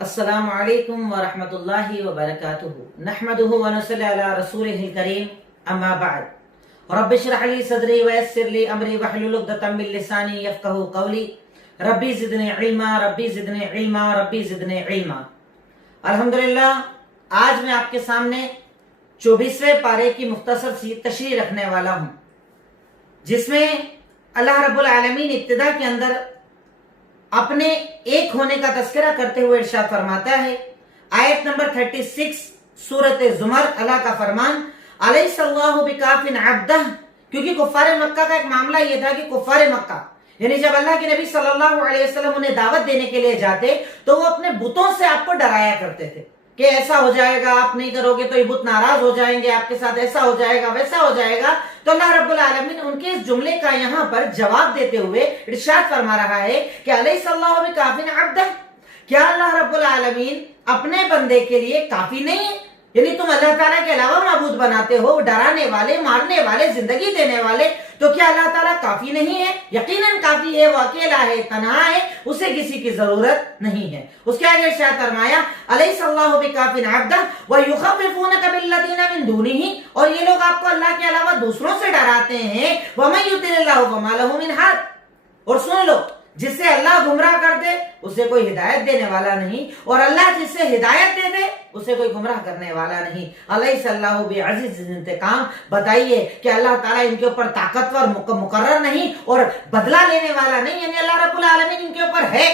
السلام علیکم ورحمۃ اللہ وبرکاتہ نحمدہ ونصلی علی رسولہ الکریم اما بعد رب اشرح لی صدری ویسر لی امری واحلل عقدۃ من لسانی یفقہوا قولی ربی زدنی علما ربی زدنی علما ربی زدنی علما۔ الحمدللہ آج میں آپ کے سامنے 24ویں پارے کی مختصر سی تشریح رکھنے والا ہوں، جس میں اللہ رب العالمین ابتدا کے اندر اپنے ایک ہونے کا تذکرہ کرتے ہوئے ارشاد فرماتا ہے۔ آیت نمبر 36 سورۃ زمر، اللہ کا فرمان الیس اللہ بکاف عبدہ، کیونکہ کفار مکہ کا ایک معاملہ یہ تھا کہ کفار مکہ یعنی جب اللہ کے نبی صلی اللہ علیہ وسلم انہیں دعوت دینے کے لیے جاتے تو وہ اپنے بتوں سے آپ کو ڈرایا کرتے تھے کہ ایسا ہو جائے گا، آپ نہیں کرو گے تو یہ بت ناراض ہو جائیں گے، آپ کے ساتھ ایسا ہو جائے گا ویسا ہو جائے گا۔ تو اللہ رب العالمین ان کے اس جملے کا یہاں پر جواب دیتے ہوئے ارشاد فرما رہا ہے کہ الیس اللہ بکاف عبدہ، کیا اللہ رب العالمین اپنے بندے کے لیے کافی نہیں ہے؟ یعنی تم اللہ تعالیٰ کے علاوہ معبود بناتے ہو، ڈرانے والے، مارنے والے، زندگی دینے والے، تو کیا اللہ تعالیٰ کافی نہیں ہے؟ یقیناً کافی ہے، وہ اکیلا ہے، تنہا ہے، اسے کسی کی ضرورت نہیں ہے۔ اس کے آگے ارشاد فرمایا الیس اللہ بکاف عبدہ ویخوفونک بالذین من دونہ، اور یہ لوگ آپ کو اللہ کے علاوہ دوسروں سے ڈراتے ہیں، ومن یضلل اللہ فما لہ من ہاد، اور سن لو جس سے اللہ گمراہ کر دے اسے کوئی ہدایت دینے والا نہیں، اور اللہ جس سے ہدایت دے دے اسے کوئی گمراہ کرنے والا نہیں۔ الیس اللہ بعزیز انتقام، بتائیے کہ اللہ تعالیٰ ان کے اوپر طاقتور مقرر نہیں اور بدلہ لینے والا نہیں، یعنی اللہ رب العالمین ان کے اوپر ہے۔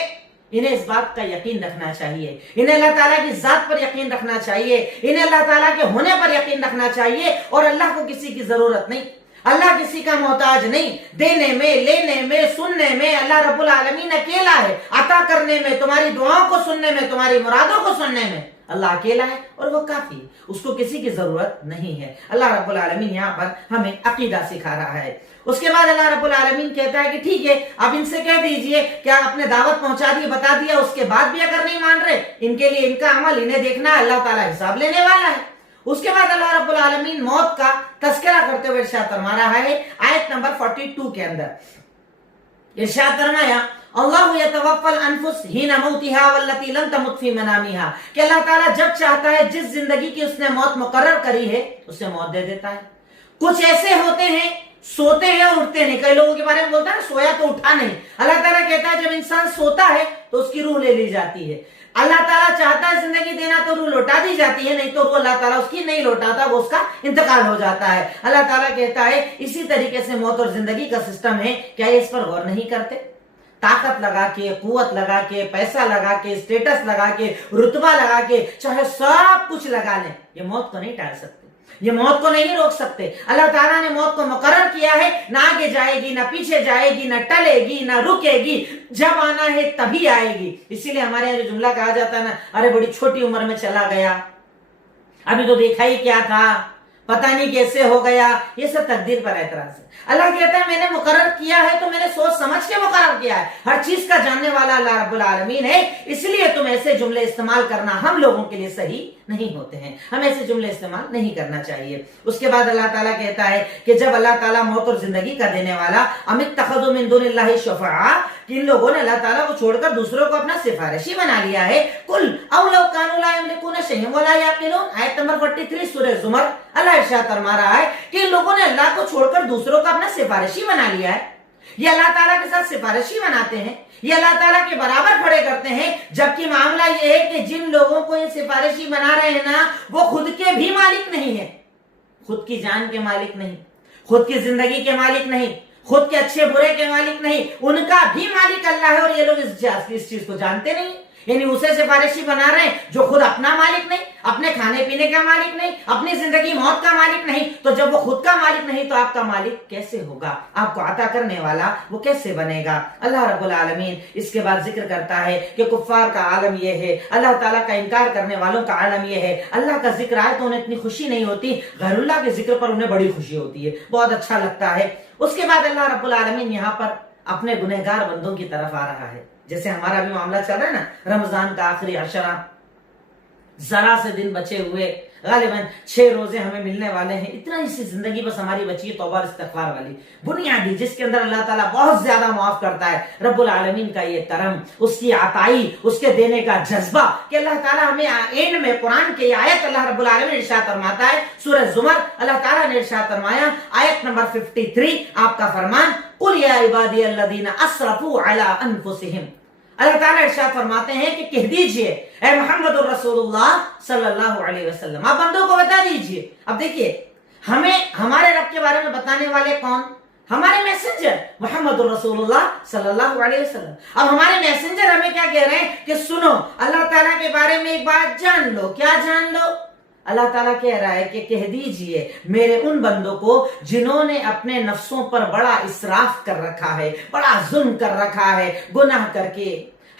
انہیں اس بات کا یقین رکھنا چاہیے، انہیں اللہ تعالیٰ کی ذات پر یقین رکھنا چاہیے، انہیں اللہ تعالیٰ کے ہونے پر یقین رکھنا چاہیے، اور اللہ کو کسی کی ضرورت نہیں، اللہ کسی کا محتاج نہیں، دینے میں، لینے میں، سننے میں اللہ رب العالمین اکیلا ہے، عطا کرنے میں، تمہاری دعاؤں کو سننے میں، تمہاری مرادوں کو سننے میں اللہ اکیلا ہے اور وہ کافی ہے، اس کو کسی کی ضرورت نہیں ہے۔ اللہ رب العالمین یہاں پر ہمیں عقیدہ سکھا رہا ہے۔ اس کے بعد اللہ رب العالمین کہتا ہے کہ ٹھیک ہے، اب ان سے کہہ دیجئے کہ آپ اپنے دعوت پہنچا دی، بتا دیا، اس کے بعد بھی اگر نہیں مان رہے، ان کے لیے ان کا عمل انہیں دیکھنا ہے، اللہ تعالیٰ حساب لینے والا ہے۔ اس کے بعد اللہ رب العالمین موت کا تذکرہ کرتے ہوئے ارشاد فرما رہا ہے آیت نمبر 42 کے اندر، ارشاد فرمایا اللہ یتوفی الانفس حین موتها والتي لم تمت فی منامها، کہ اللہ تعالیٰ جب چاہتا ہے جس زندگی کی اس نے موت مقرر کری ہے اسے موت دے دیتا ہے۔ کچھ ایسے ہوتے ہیں سوتے ہیں اور اٹھتے نہیں، کئی لوگوں کے بارے میں بولتا ہے سویا تو اٹھا نہیں، اللہ تعالیٰ کہتا ہے جب انسان سوتا ہے تو اس کی روح لے لی جاتی ہے، اللہ تعالیٰ چاہتا ہے زندگی دینا تو روح لوٹا دی جاتی ہے، نہیں تو روح اللہ تعالیٰ اس کی نہیں لوٹاتا، وہ اس کا انتقال ہو جاتا ہے۔ اللہ تعالیٰ کہتا ہے اسی طریقے سے موت اور زندگی کا سسٹم ہے، کیا یہ اس پر غور نہیں کرتے؟ طاقت لگا کے، قوت لگا کے، پیسہ لگا کے، اسٹیٹس لگا کے، رتبہ لگا کے، چاہے سب کچھ لگا لیں، یہ موت کو نہیں ٹال سکتے، یہ موت کو نہیں روک سکتے۔ اللہ تعالیٰ نے موت کو مقرر کیا ہے، نہ آگے جائے گی، نہ پیچھے جائے گی، نہ ٹلے گی، نہ رکے گی، جب آنا ہے تبھی آئے گی۔ اسی لیے ہمارے یہاں جو جملہ کہا جاتا ہے نا، ارے بڑی چھوٹی عمر میں چلا گیا، ابھی تو دیکھا ہی کیا تھا، پتہ نہیں کیسے ہو گیا، یہ سب تقدیر پر اعتراض ہے۔ اللہ کہتا ہے میں نے مقرر کیا ہے تو میں نے سوچ سمجھ کے مقرر کیا ہے، ہر چیز کا جاننے والا اللہ رب العالمین ہے، اس لیے تم ایسے جملے استعمال کرنا ہم لوگوں کے لیے صحیح نہیں ہوتے ہیں، ہمیں ایسے جملے استعمال نہیں کرنا چاہیے۔ اس کے بعد اللہ تعالیٰ کہتا ہے کہ جب اللہ تعالیٰ موت اور زندگی کا دینے والا ام اتخذوا من دون اللہ شفعاء، کہ ان لوگوں نے اللہ تعالیٰ کو چھوڑ کر دوسروں کو اپنا سفارشی بنا لیا ہے، قل او لو كانوا لا يملكون شيئا ولا يعقلون، آیت نمبر 43 سورہ زمر، اللہ ارشاد فرما رہا ہے کہ ان لوگوں نے اللہ کو چھوڑ کر دوسروں کو اپنا سفارشی بنا لیا ہے، یہ اللہ تعالیٰ کے ساتھ سفارشی بناتے ہیں، یہ اللہ تعالیٰ کے برابر کھڑے کرتے ہیں، جبکہ معاملہ یہ ہے کہ جن لوگوں کو یہ سفارشی بنا رہے ہیں نا، وہ خود کے بھی مالک نہیں ہیں، خود کی جان کے مالک نہیں، خود کی زندگی کے مالک نہیں، خود کے اچھے برے کے مالک نہیں، ان کا بھی مالک اللہ ہے، اور یہ لوگ اس چیز کو جانتے نہیں، یعنی اسے سفارشی بنا رہے ہیں جو خود اپنا مالک نہیں، اپنے کھانے پینے کا مالک نہیں، اپنی زندگی موت کا مالک نہیں، تو جب وہ خود کا مالک نہیں تو آپ کا مالک کیسے ہوگا؟ آپ کو عطا کرنے والا وہ کیسے بنے گا؟ اللہ رب العالمین اس کے بعد ذکر کرتا ہے کہ کفار کا عالم یہ ہے، اللہ تعالیٰ کا انکار کرنے والوں کا عالم یہ ہے، اللہ کا ذکر آئے تو انہیں اتنی خوشی نہیں ہوتی، غیر اللہ کے ذکر پر انہیں بڑی خوشی ہوتی ہے، بہت اچھا لگتا ہے۔ اس کے بعد اللہ رب العالمین یہاں پر اپنے گنہگار بندوں کی طرف آ رہا ہے، جیسے ہمارا بھی معاملہ چل رہا ہے نا، رمضان کا آخری عشرہ، ذرا سے دن بچے ہوئے، غالباً 6 روزے ہمیں ملنے والے ہیں. اتنا ہی سی زندگی بس ہماری بچی ہے توبہ اور استغفار والی بنیادی، جس کے اندر اللہ تعالیٰ بہت زیادہ معاف کرتا ہے. رب العالمین کا یہ کرم، اس کی عطائی، اس کے دینے کا جذبہ کہ اللہ تعالیٰ ہمیں اینڈ میں قرآن کی آیت اللہ رب العالمین ارشاد فرماتا ہے سورہ زمر، اللہ تعالیٰ نے ارشاد فرمایا آیت نمبر 53، آپ کا فرمان قل یا عبادی الذین اسرفوا علی انفسہم. اللہ تعالیٰ ارشاد فرماتے ہیں کہ کہہ دیجئے اے محمد الرسول اللہ صلی اللہ علیہ وسلم، آپ بندوں کو بتا دیجئے. اب دیکھیے ہمیں ہمارے رب کے بارے میں بتانے والے کون؟ ہمارے میسنجر محمد الرسول اللہ صلی اللہ علیہ وسلم. اب ہمارے میسنجر ہمیں کیا کہہ رہے ہیں کہ سنو اللہ تعالیٰ کے بارے میں ایک بات جان لو. کیا جان لو؟ اللہ تعالیٰ کہہ رہا ہے کہ کہہ دیجئے میرے ان بندوں کو جنہوں نے اپنے نفسوں پر بڑا اسراف کر رکھا ہے، بڑا ظلم کر رکھا ہے، گناہ کر کے،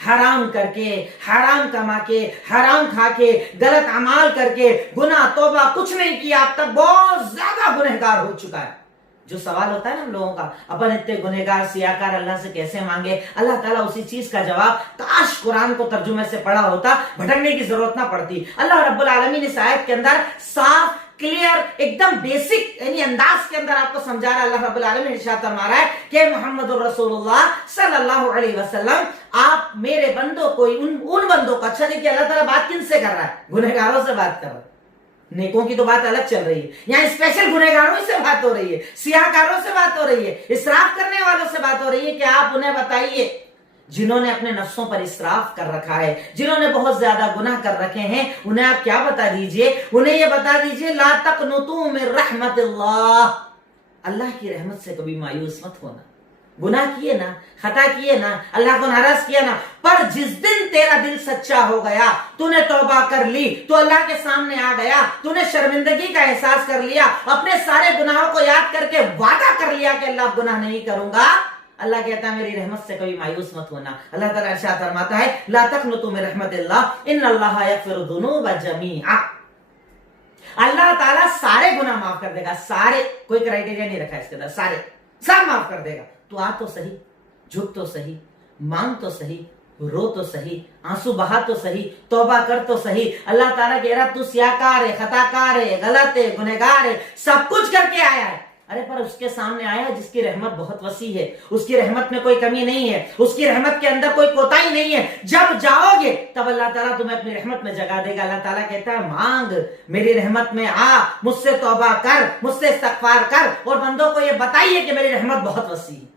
حرام کر کے، حرام کما کے، حرام کھا کے، غلط اعمال کر کے، گناہ توبہ کچھ نہیں کیا، اب تک بہت زیادہ گنہگار ہو چکا ہے. جو سوال ہوتا ہے نا ہم لوگوں کا، اپن اتنے گنہگار سیاکار اللہ سے کیسے مانگے؟ اللہ تعالیٰ اسی چیز کا جواب، کاش قرآن کو ترجمے سے پڑھا ہوتا، بھٹکنے کی ضرورت نہ پڑتی. اللہ رب العالمین اس آیت کے اندر صاف، کلیئر، ایک دم بیسک یعنی انداز کے اندر آپ کو سمجھا رہا ہے. اللہ رب العالمین ارشاد فرما رہا ہے کہ محمد الرسول اللہ صلی اللہ علیہ وسلم آپ میرے بندوں کو، ان بندوں کو، اچھا دیکھیے اللہ تعالیٰ بات کن سے کر رہا ہے؟ گنہگاروں سے بات کر رہا ہے. نیکوں کی تو بات الگ چل رہی ہے، یہاں اسپیشل گنہگاروں سے بات ہو رہی ہے، سیاہکاروں سے بات ہو رہی ہے، اسراف کرنے والوں سے بات ہو رہی ہے کہ آپ انہیں بتائیے جنہوں نے اپنے نفسوں پر اسراف کر رکھا ہے، جنہوں نے بہت زیادہ گناہ کر رکھے ہیں، انہیں آپ کیا بتا دیجئے؟ انہیں یہ بتا دیجئے لا تقنطوا من رحمت اللہ، اللہ کی رحمت سے کبھی مایوس مت ہونا. گناہ کیے نا، خطا کیے نا، اللہ کو ناراض کیا نا، پر جس دن تیرا دل سچا ہو گیا، تو نے توبہ کر لی، تو اللہ کے سامنے آ گیا، تو نے شرمندگی کا احساس کر لیا، اپنے سارے گناہوں کو یاد کر کے وعدہ کر لیا کہ اللہ گناہ نہیں کروں گا، اللہ کہتا ہے میری رحمت سے کبھی مایوس مت ہونا. اللہ تعالیٰ ارشاد فرماتا ہے لا تقنطوا من رحمت اللہ ان اللہ یغفر الذنوب جمیعا. اللہ تعالیٰ سارے گناہ معاف کر دے گا، سارے، کوئی کرائٹیریا نہیں رکھا اس کے اندر، سارے سب معاف کر دے گا. تو آ تو صحیح، جھک تو صحیح، مانگ تو صحیح، رو تو صحیح، آنسو بہا تو صحیح، توبہ کر تو صحیح. اللہ تعالیٰ کہہ رہا تو سیاکار ہے، خطا کار ہے، غلط ہے، گنہگار ہے، سب کچھ کر کے آیا ہے. ارے پر اس کے سامنے آیا جس کی رحمت بہت وسیع ہے، اس کی رحمت میں کوئی کمی نہیں ہے، اس کی رحمت کے اندر کوئی کوتاہی نہیں ہے. جب جاؤ گے تب اللہ تعالیٰ تمہیں اپنی رحمت میں جگا دے گا. اللہ تعالیٰ کہتا ہے مانگ، میری رحمت میں آ، مجھ سے توبہ کر، مجھ سے استغفار کر، اور بندوں کو یہ بتائیے کہ میری رحمت بہت وسیع ہے،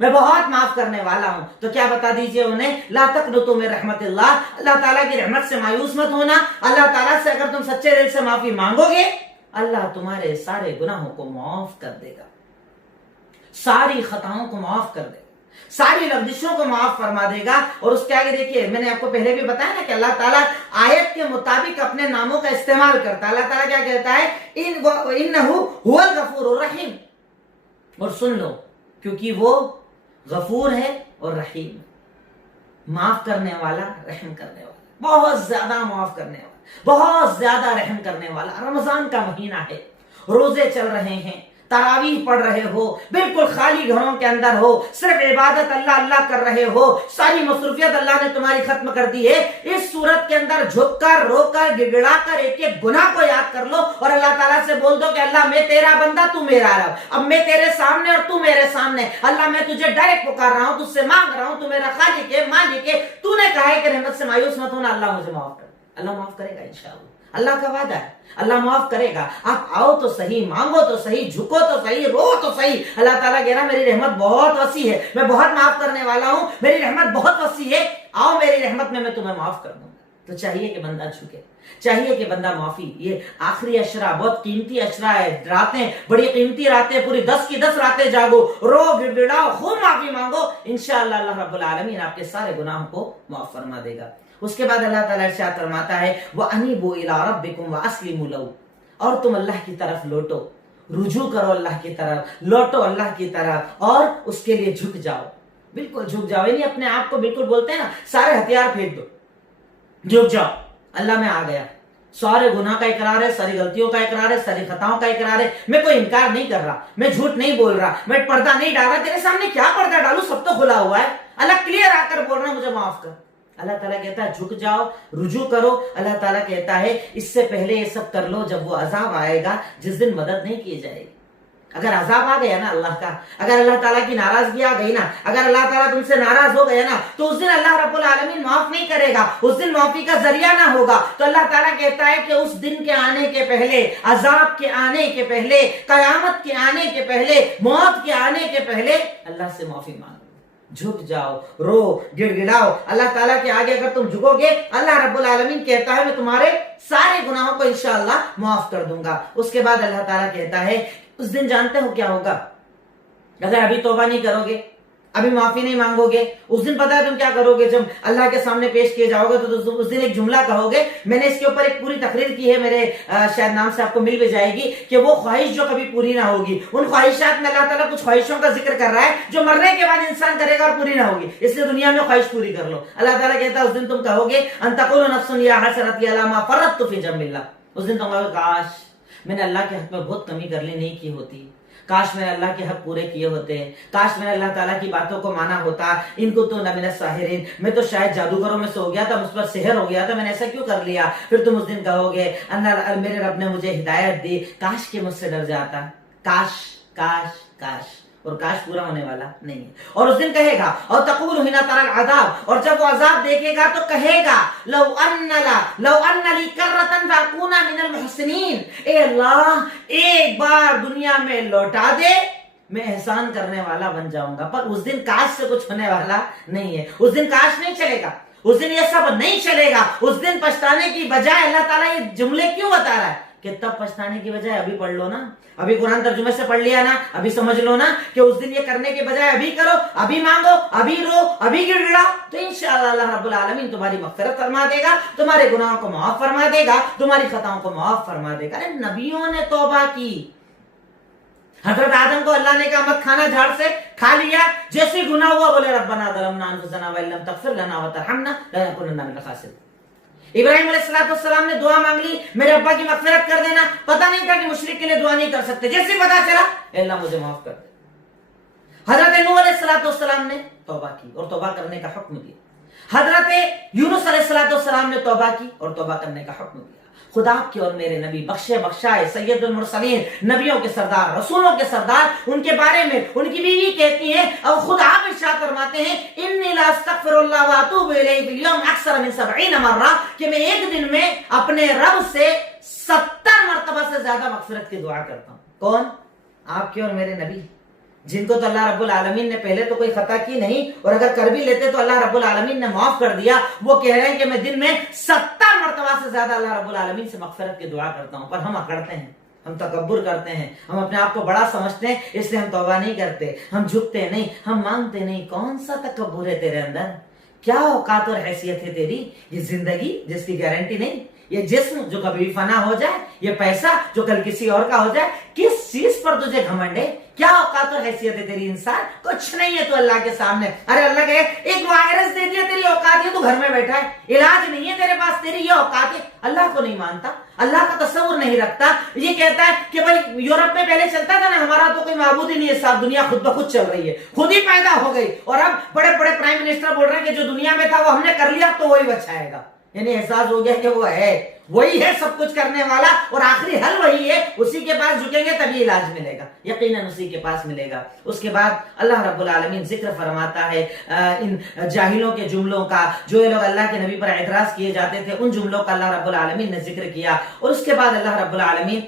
میں بہت معاف کرنے والا ہوں. تو کیا بتا دیجئے انہیں لا تقنطوا من رحمت اللہ، اللہ تعالیٰ کی رحمت سے مایوس مت ہونا. اللہ تعالیٰ سے اگر تم سچے دل سے معافی مانگو گے، اللہ تمہارے سارے گناہوں کو معاف کر دے گا، ساری خطاؤں کو معاف کر دے گا، ساری لغزشوں کو معاف فرما دے گا. اور اس کے آگے دیکھیے، میں نے آپ کو پہلے بھی بتایا نا کہ اللہ تعالیٰ آیت کے مطابق اپنے ناموں کا استعمال کرتا ہے. اللہ تعالیٰ کیا کہتا ہے انہ هو الغفور الرحیم. اور سن لو، کیونکہ وہ غفور ہے اور رحیم، معاف کرنے والا، رحم کرنے والا، بہت زیادہ معاف کرنے والا، بہت زیادہ رحم کرنے والا. رمضان کا مہینہ ہے، روزے چل رہے ہیں، تراویح پڑھ رہے ہو، بالکل خالی گھروں کے اندر ہو، صرف عبادت اللہ اللہ کر رہے ہو، ساری مصروفیت اللہ نے تمہاری ختم کر دی ہے. اس صورت کے اندر جھک کر، رو کر، گڑگڑا کر ایک ایک گناہ کو یاد کر لو اور اللہ تعالیٰ سے بول دو کہ اللہ میں تیرا بندہ، تو میرا رب، اب میں تیرے سامنے اور تو میرے سامنے. اللہ میں تجھے ڈائریکٹ پکار رہا ہوں، تجھ سے مانگ رہا ہوں، تو میرا خالق ہے، مالک ہے، تو نے کہا ہے کہ رحمت سے مایوس مت ہونا، اللہ مجھے معاف کر. اللہ معاف کرے گا انشاءاللہ، اللہ کا وعدہ ہے، اللہ معاف کرے گا. آپ آؤ تو صحیح، مانگو تو صحیح، جھکو تو صحیح، رو تو صحیح. اللہ تعالیٰ کہہ رہا میری رحمت بہت وسیع ہے، میں بہت معاف کرنے والا ہوں، میری رحمت بہت وسیع ہے، آؤ میری رحمت میں تمہیں معاف کر دوں گا. تو چاہیے کہ بندہ جھکے، چاہیے کہ بندہ معافی. یہ آخری اشرا بہت قیمتی اشرا ہے، راتیں بڑی قیمتی راتیں، پوری 10 کی 10 راتیں جاگو، رو گڑ گڑاؤ، خوب معافی مانگو، انشاءاللہ اللہ رب العالمین آپ کے سارے گناہوں کو معاف فرما دے گا. اس کے بعد اللہ تعالیٰ ارشاد فرماتا ہے وَأَنِيبُوا إِلَىٰ رَبِّكُمْ وَأَسْلِمُوا لَهُ، اور تم اللہ کی طرف لوٹو، رجوع کرو اللہ کی طرف، لوٹو اللہ کی طرف اور اس کے لیے جھک جاؤ، بالکل جھک جاؤ. یعنی اپنے آپ کو بالکل بولتے ہیں نا سارے ہتھیار پھینک دو، جھک جاؤ، اللہ میں آ گیا، سارے گناہ کا اقرار ہے، ساری غلطیوں کا اقرار ہے، ساری خطاؤں کا اقرار ہے، میں کوئی انکار نہیں کر رہا، میں جھوٹ نہیں بول رہا، میں پردہ نہیں ڈال رہا. تیرے سامنے کیا پردہ ڈالوں، سب تو کھلا ہوا ہے. اللہ کلیئر آ کر بول رہا مجھے معاف کر. اللہ تعالیٰ کہتا ہے جھک جاؤ، رجوع کرو۔ اللہ تعالیٰ کہتا ہے اس سے پہلے یہ سب کر لو جب وہ عذاب آئے گا جس دن مدد نہیں کی جائے گی۔ اگر عذاب آ گیا نا اللہ کا، اگر اللہ تعالیٰ کی ناراضگی آ گئی نا، اگر اللہ تعالیٰ تم سے ناراض ہو گیا نا، تو اس دن اللہ رب العالمین معاف نہیں کرے گا، اس دن معافی کا ذریعہ نہ ہوگا۔ تو اللہ تعالیٰ کہتا ہے کہ اس دن کے آنے کے پہلے، عذاب کے آنے کے پہلے، قیامت کے آنے کے پہلے، موت کے آنے کے پہلے اللہ سے معافی مانگو، جھک جاؤ، رو، گڑ گڑاؤ۔ اللہ تعالیٰ کے آگے اگر تم جھکو گے، اللہ رب العالمین کہتا ہے میں تمہارے سارے گناہوں کو انشاءاللہ معاف کر دوں گا۔ اس کے بعد اللہ تعالیٰ کہتا ہے اس دن جانتے ہو کیا ہوگا؟ اگر ابھی توبہ نہیں کرو گے، ابھی معافی نہیں مانگو گے، اس دن پتا ہے تم کیا کرو گے؟ جب اللہ کے سامنے پیش کیے جاؤ گے تو اس دن ایک جملہ کہو گے، میں نے اس کے اوپر ایک پوری تقریر کی ہے، میرے شاید نام سے آپ کو مل بھی جائے گی، کہ وہ خواہش جو کبھی پوری نہ ہوگی۔ ان خواہشات میں اللہ تعالیٰ کچھ خواہشوں کا ذکر کر رہا ہے جو مرنے کے بعد انسان کرے گا اور پوری نہ ہوگی، اس لیے دنیا میں خواہش پوری کر لو۔ اللہ تعالیٰ کہتا ہے اس دن تم کہو گے ان تقول نفس یا حسرتی علی ما فرطت فی جنب اللہ، اس دن تم کہو گے کاش میں نے اللہ کے حق میں بہت کمی کر لی نہیں کی ہوتی، کاش میں نے اللہ کے حق پورے کیے ہوتے، کاش میں نے اللہ تعالیٰ کی باتوں کو مانا ہوتا، ان کو تو من الساحرین، میں تو شاید جادوگروں میں سے ہو گیا تھا، مجھ پر سحر ہو گیا تھا، میں نے ایسا کیوں کر لیا؟ پھر تم اس دن کہو گے میرے رب نے مجھے ہدایت دی، کاش کہ مجھ سے ڈر جاتا، کاش کاش کاش، اور کاش پورا ہونے والا نہیں ہے۔ اور اس دن کہے گا اور تقول حين ترى العذاب، اور جب وہ عذاب دیکھے گا تو کہے گا لو ان لی کرۃ فاکون من المحسنین، اے اللہ ایک بار دنیا میں لوٹا دے، میں احسان کرنے والا بن جاؤں گا۔ پر اس دن کاش سے کچھ ہونے والا نہیں ہے، اس دن کاش نہیں چلے گا، اس دن یہ سب نہیں چلے گا۔ اس دن پچھتانے کی بجائے اللہ تعالیٰ یہ جملے کیوں بتا رہا ہے کہ تب پچھتانے کی بجائے ابھی پڑھ لو نا، ابھی قرآن ترجمے سے پڑھ لیا نا، ابھی سمجھ لو نا کہ اس دن یہ کرنے کے بجائے ابھی کرو، ابھی مانگو، ابھی رو، ابھی گڑ گڑاؤ، تو انشاءاللہ اللہ رب العالمین تمہاری مغفرت فرما دے گا، تمہارے گناہوں کو معاف فرما دے گا، تمہاری خطاؤں کو معاف فرما دے گا۔ نبیوں نے توبہ کی، حضرت آدم کو اللہ نے کہا مت کھانا، جھاڑ سے کھا لیا، جیسے گناہ ہوا بولے ربنا ظلمنا انفسنا وان لم تغفر لنا وترحمنا لنکونن من الخاسرین۔ ابراہیم علیہ السلام نے دعا مانگ لی میرے ابا کی مغفرت کر دینا، پتہ نہیں تھا کہ مشرک کے لیے دعا نہیں کر سکتے، جیسے پتا چلا اے اللہ مجھے معاف کر دے۔ حضرت نوح علیہ السلام نے توبہ کی اور توبہ کرنے کا حکم دیا، حضرت یونس علیہ السلام نے توبہ کی اور توبہ کرنے کا حکم دیا۔ خدا کے اور میرے نبی بخشے بخشائے سید المرسلین، نبیوں کے سردار، رسولوں کے سردار، ان کے بارے میں ان کی بیوی کہتی ہیں اور خدا ارشاد فرماتے ہیں انی لا استغفر اللہ واتوب الیہ فی اليوم اکثر من 70 مرہ، کہ میں ایک دن میں اپنے رب سے 70 مرتبہ سے زیادہ مغفرت کی دعا کرتا ہوں۔ کون؟ آپ کے اور میرے نبی، جن کو تو اللہ رب العالمین نے پہلے تو کوئی خطا کی نہیں، اور اگر کر بھی لیتے تو اللہ رب العالمین نے معاف کر دیا۔ وہ کہہ رہے ہیں کہ میں دن میں 70 مرتبہ سے زیادہ اللہ رب العالمین سے مغفرت کی دعا کرتا ہوں۔ پر ہم اکڑتے ہیں، ہم تکبر کرتے ہیں، ہم اپنے آپ کو بڑا سمجھتے ہیں، اس لیے ہم توبہ نہیں کرتے، ہم جھکتے نہیں، ہم مانگتے نہیں۔ کون سا تکبر ہے تیرے اندر؟ کیا اوقات اور حیثیت ہے تیری؟ یہ زندگی جس کی گارنٹی نہیں، یہ جسم جو کبھی بھی فنا ہو جائے، یہ پیسہ جو کل کسی اور کا ہو جائے، کس چیز پر تجھے گھمنڈ ہے؟ کیا اوقات اور حیثیت ہے تیری؟ انسان کچھ نہیں ہے تو اللہ کے سامنے۔ ارے اللہ کہے ایک وائرس دے دیا، تیری اوقات ہے تو گھر میں بیٹھا ہے، علاج نہیں ہے تیرے پاس، تیری یہ اوقات ہے۔ اللہ کو نہیں مانتا، اللہ کا تصور نہیں رکھتا، یہ کہتا ہے کہ بھائی یورپ میں پہلے چلتا تھا نا ہمارا تو کوئی معبود ہی نہیں ہے، صاحب دنیا خود بخود چل رہی ہے، خود ہی پیدا ہو گئی، اور اب بڑے بڑے پرائم منسٹر بول رہے ہیں کہ جو دنیا میں تھا وہ ہم نے کر لیا تو وہی بچائے گا۔ یعنی احساس ہو گیا کہ وہ ہے، وہی ہے سب کچھ کرنے والا، اور آخری حل وہی ہے، اسی کے پاس جھکیں گے تبھی علاج ملے گا، یقیناً اسی کے پاس ملے گا۔ اس کے بعد اللہ رب العالمین ذکر فرماتا ہے ان جاہلوں کے جملوں کا، جو یہ لوگ اللہ کے نبی پر اعتراض کیے جاتے تھے، ان جملوں کا اللہ رب العالمین نے ذکر کیا۔ اور اس کے بعد اللہ رب العالمین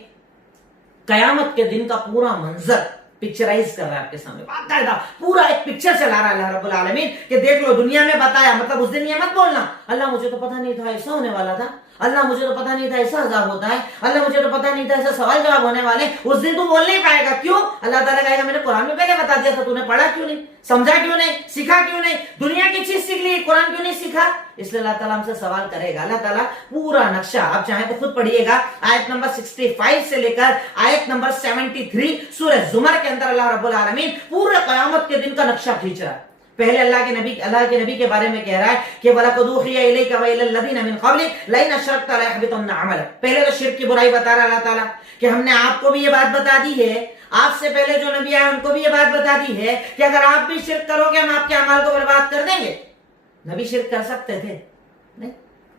قیامت کے دن کا پورا منظر پکچرائز کر رہا ہے آپ کے سامنے، باقاعدہ پورا ایک پکچر چلا رہا ہے اللہ رب العالمین کہ دیکھ لو دنیا میں بتایا، مطلب اس دن یہ مت بولنا اللہ مجھے تو پتہ نہیں تھا ایسا ہونے والا تھا، اللہ مجھے تو پتہ نہیں تھا ایسا عذاب ہوتا ہے، اللہ مجھے تو پتہ نہیں تھا ایسا سوال جواب ہونے والے۔ اس دن تو بول نہیں پائے گا، کیوں؟ اللہ تعالیٰ کہے گا میں نے قرآن میں پہلے بتا دیا تھا، تو نے پڑھا کیوں نہیں، سمجھا کیوں نہیں، سیکھا کیوں نہیں، دنیا کی چیز سیکھ لی، قرآن کیوں نہیں سیکھا؟ اس لیے اللہ تعالیٰ ہم سے سوال کرے گا۔ اللہ تعالیٰ پورا نقشہ، آپ چاہیں تو خود پڑھیے گا، آیت نمبر 65 سے لے کر آیت نمبر 73 سورہ زمر کے اندر اللہ رب العالمین پورے قیامت کے دن کا نقشہ کھینچ رہا ہے۔ پہلے اللہ کے نبی کے بارے میں کہہ رہا ہے کہ وَلَقَدْ أُوحِيَ إِلَيْكَ وَإِلَى الَّذِينَ مِنْ قَبْلِكَ لَئِنْ أَشْرَكْتَ لَيَحْبِطَنَّ عَمَلُكَ۔ پہلے تو شرک کی برائی بتا رہا اللہ تعالیٰ کہ ہم نے آپ کو بھی یہ بات بتا دی ہے، آپ سے پہلے جو نبی آئے ان کو بھی یہ بات بتا دی ہے کہ اگر آپ بھی شرک کرو گے ہم آپ کے اعمال کو برباد کر دیں گے۔ نبی شرک کر سکتے تھے؟ نہیں،